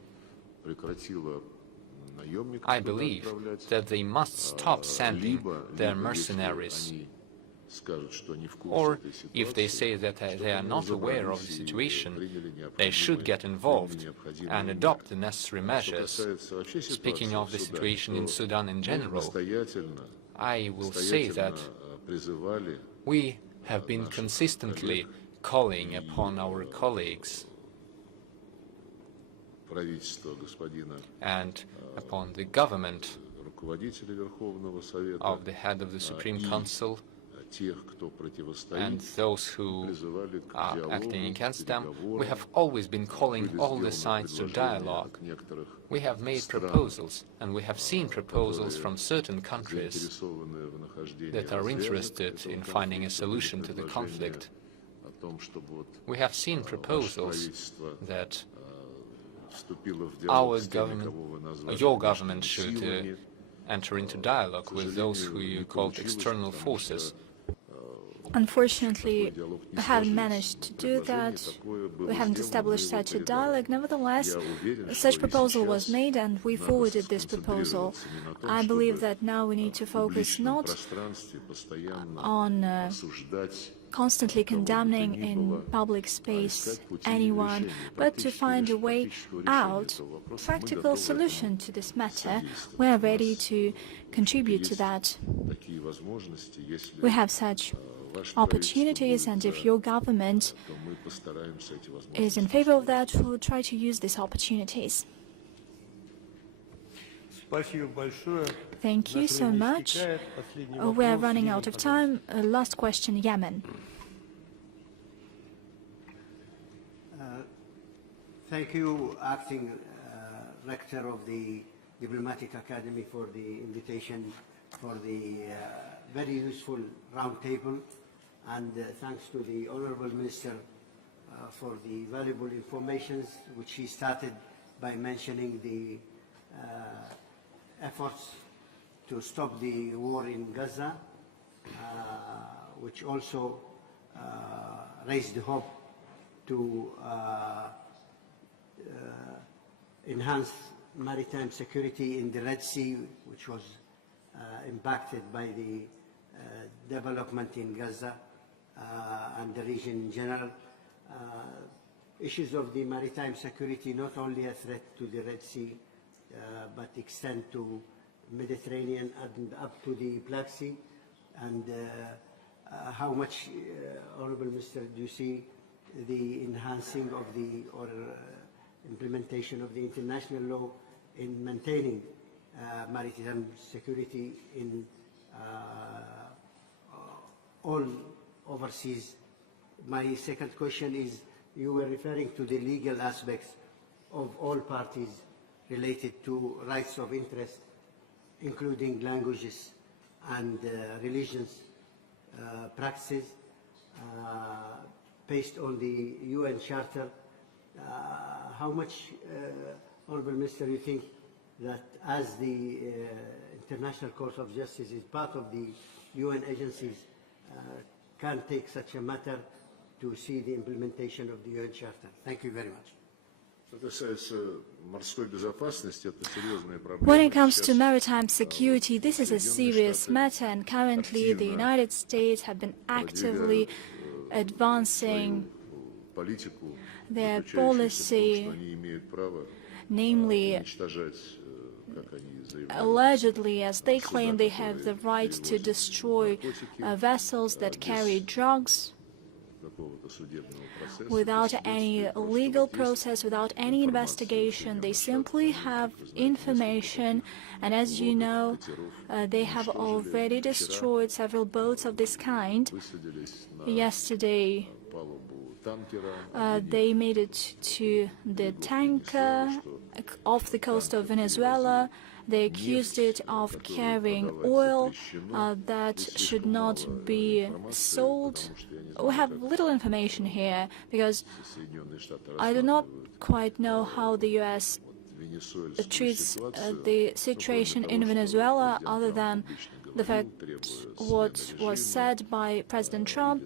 I believe that they must stop sending their mercenaries. Or, if they say that they are not aware of the situation, they should get involved and adopt the necessary measures. Speaking of the situation in Sudan in general, I will say that we have been consistently calling upon our colleagues and upon the government of the head of the Supreme Council and those who are acting against them. We have always been calling all the sides to dialogue. We have made proposals, and we have seen proposals from certain countries that are interested in finding a solution to the conflict. We have seen proposals that our government, your government, should enter into dialogue with those who you called external forces. Unfortunately, we haven't managed to do that. We haven't established such a dialogue. Nevertheless, such proposal was made and we forwarded this proposal. I believe that now we need to focus not on constantly condemning in public space anyone, but to find a way out, practical solution to this matter. We are ready to contribute to that. We have such opportunities, and if your government is in favor of that, we'll try to use these opportunities. Thank you so much. We are running out of time. Last question, Yemen. Thank you, Acting Rector of the Diplomatic Academy, for the invitation for the very useful roundtable, and thanks to the Honourable Minister for the valuable information, which he started by mentioning the efforts to stop the war in Gaza, which also raised the hope to enhance maritime security in the Red Sea, which was impacted by the development in Gaza and the region in general. Issues of the maritime security not only a threat to the Red Sea, but extend to Mediterranean and up to the Black Sea. And how much, Honourable Minister, do you see the enhancing of the implementation of the international law in maintaining maritime security in all overseas? My second question is, you were referring to the legal aspects of all parties related to rights of interest, including languages and religions practices, based on the UN Charter. How much, Honourable Minister, you think that as the International Court of Justice is part of the UN agencies, can take such a matter to see the implementation of the UN Charter? Thank you very much. When it comes to maritime security, this is a serious matter, and currently the United States have been actively advancing their policy, namely, allegedly, as they claim, they have the right to destroy vessels that carry drugs without any legal process, without any investigation. They simply have information, and as you know, they have already destroyed several boats of this kind. Yesterday, they made it to the tanker off the coast of Venezuela. They accused it of carrying oil that should not be sold. We have little information here because I do not quite know how the U.S. treats the situation in Venezuela, other than the fact what was said by President Trump.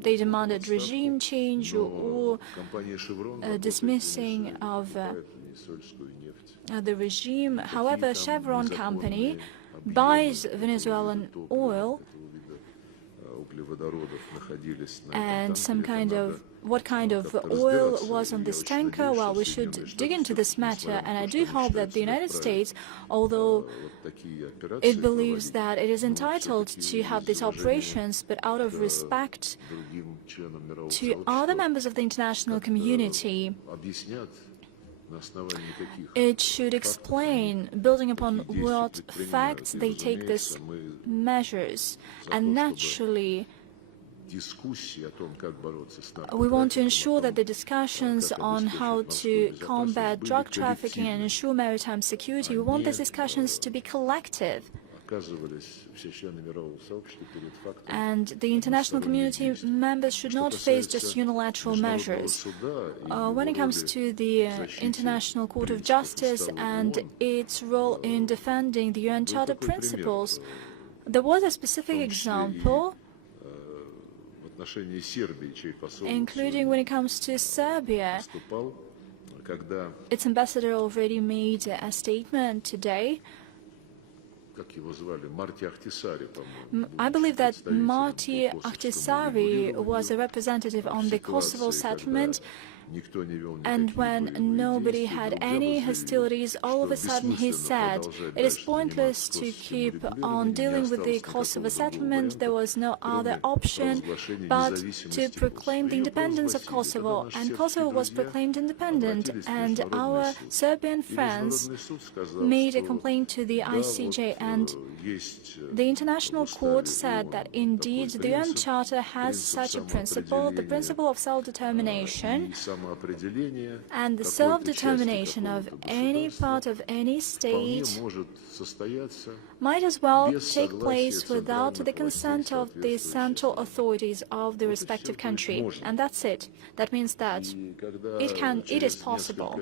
They demanded regime change or dismissing of the regime. However, Chevron company buys Venezuelan oil, and what kind of oil was on this tanker? Well, we should dig into this matter, and I do hope that the United States, although it believes that it is entitled to have these operations, but out of respect to other members of the international community, it should explain, building upon what facts they take these measures. And naturally, we want to ensure that the discussions on how to combat drug trafficking and ensure maritime security, we want these discussions to be collective. And the international community members should not face just unilateral measures. When it comes to the International Court of Justice and its role in defending the UN Charter principles, there was a specific example, including when it comes to Serbia. Its ambassador already made a statement today. I believe that Marty Ahtisaari was a representative on the Kosovo settlement, and when nobody had any hostilities, all of a sudden he said, it is pointless to keep on dealing with the Kosovo settlement. There was no other option but to proclaim the independence of Kosovo, and Kosovo was proclaimed independent, and our Serbian friends made a complaint to the ICJ, and the International Court said that indeed the UN Charter has such a principle, the principle of self-determination, and the self-determination of any part of any state might as well take place without the consent of the central authorities of the respective country. And that's it. That means that it is possible.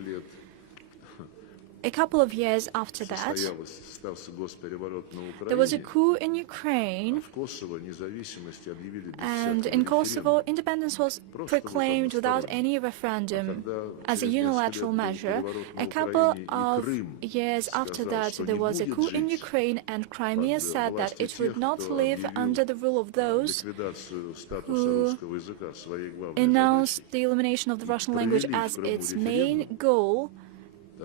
A couple of years after that, there was a coup in Ukraine, and in Kosovo, independence was proclaimed without any referendum as a unilateral measure. A couple of years after that, there was a coup in Ukraine, and Crimea said that it would not live under the rule of those who announced the elimination of the Russian language as its main goal.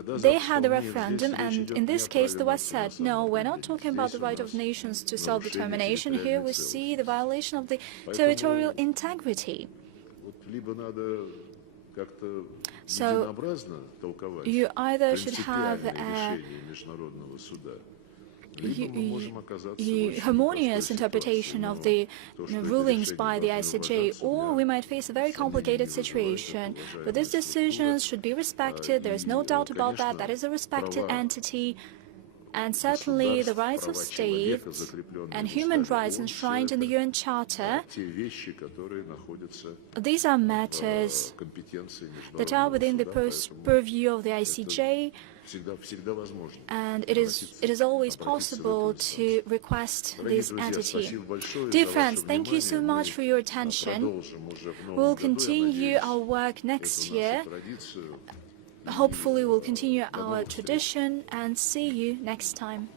They had a referendum, and in this case the West said, no, we're not talking about the right of nations to self-determination. Here we see the violation of the territorial integrity. So you either should have a harmonious interpretation of the rulings by the ICJ, or we might face a very complicated situation. But these decisions should be respected. There is no doubt about that. That is a respected entity. And certainly the rights of states and human rights enshrined in the UN Charter, these are matters that are within the purview of the ICJ, and it is always possible to request this entity. Dear friends, thank you so much for your attention. We'll continue our work next year. hopefully we'll continue our tradition and see you next time.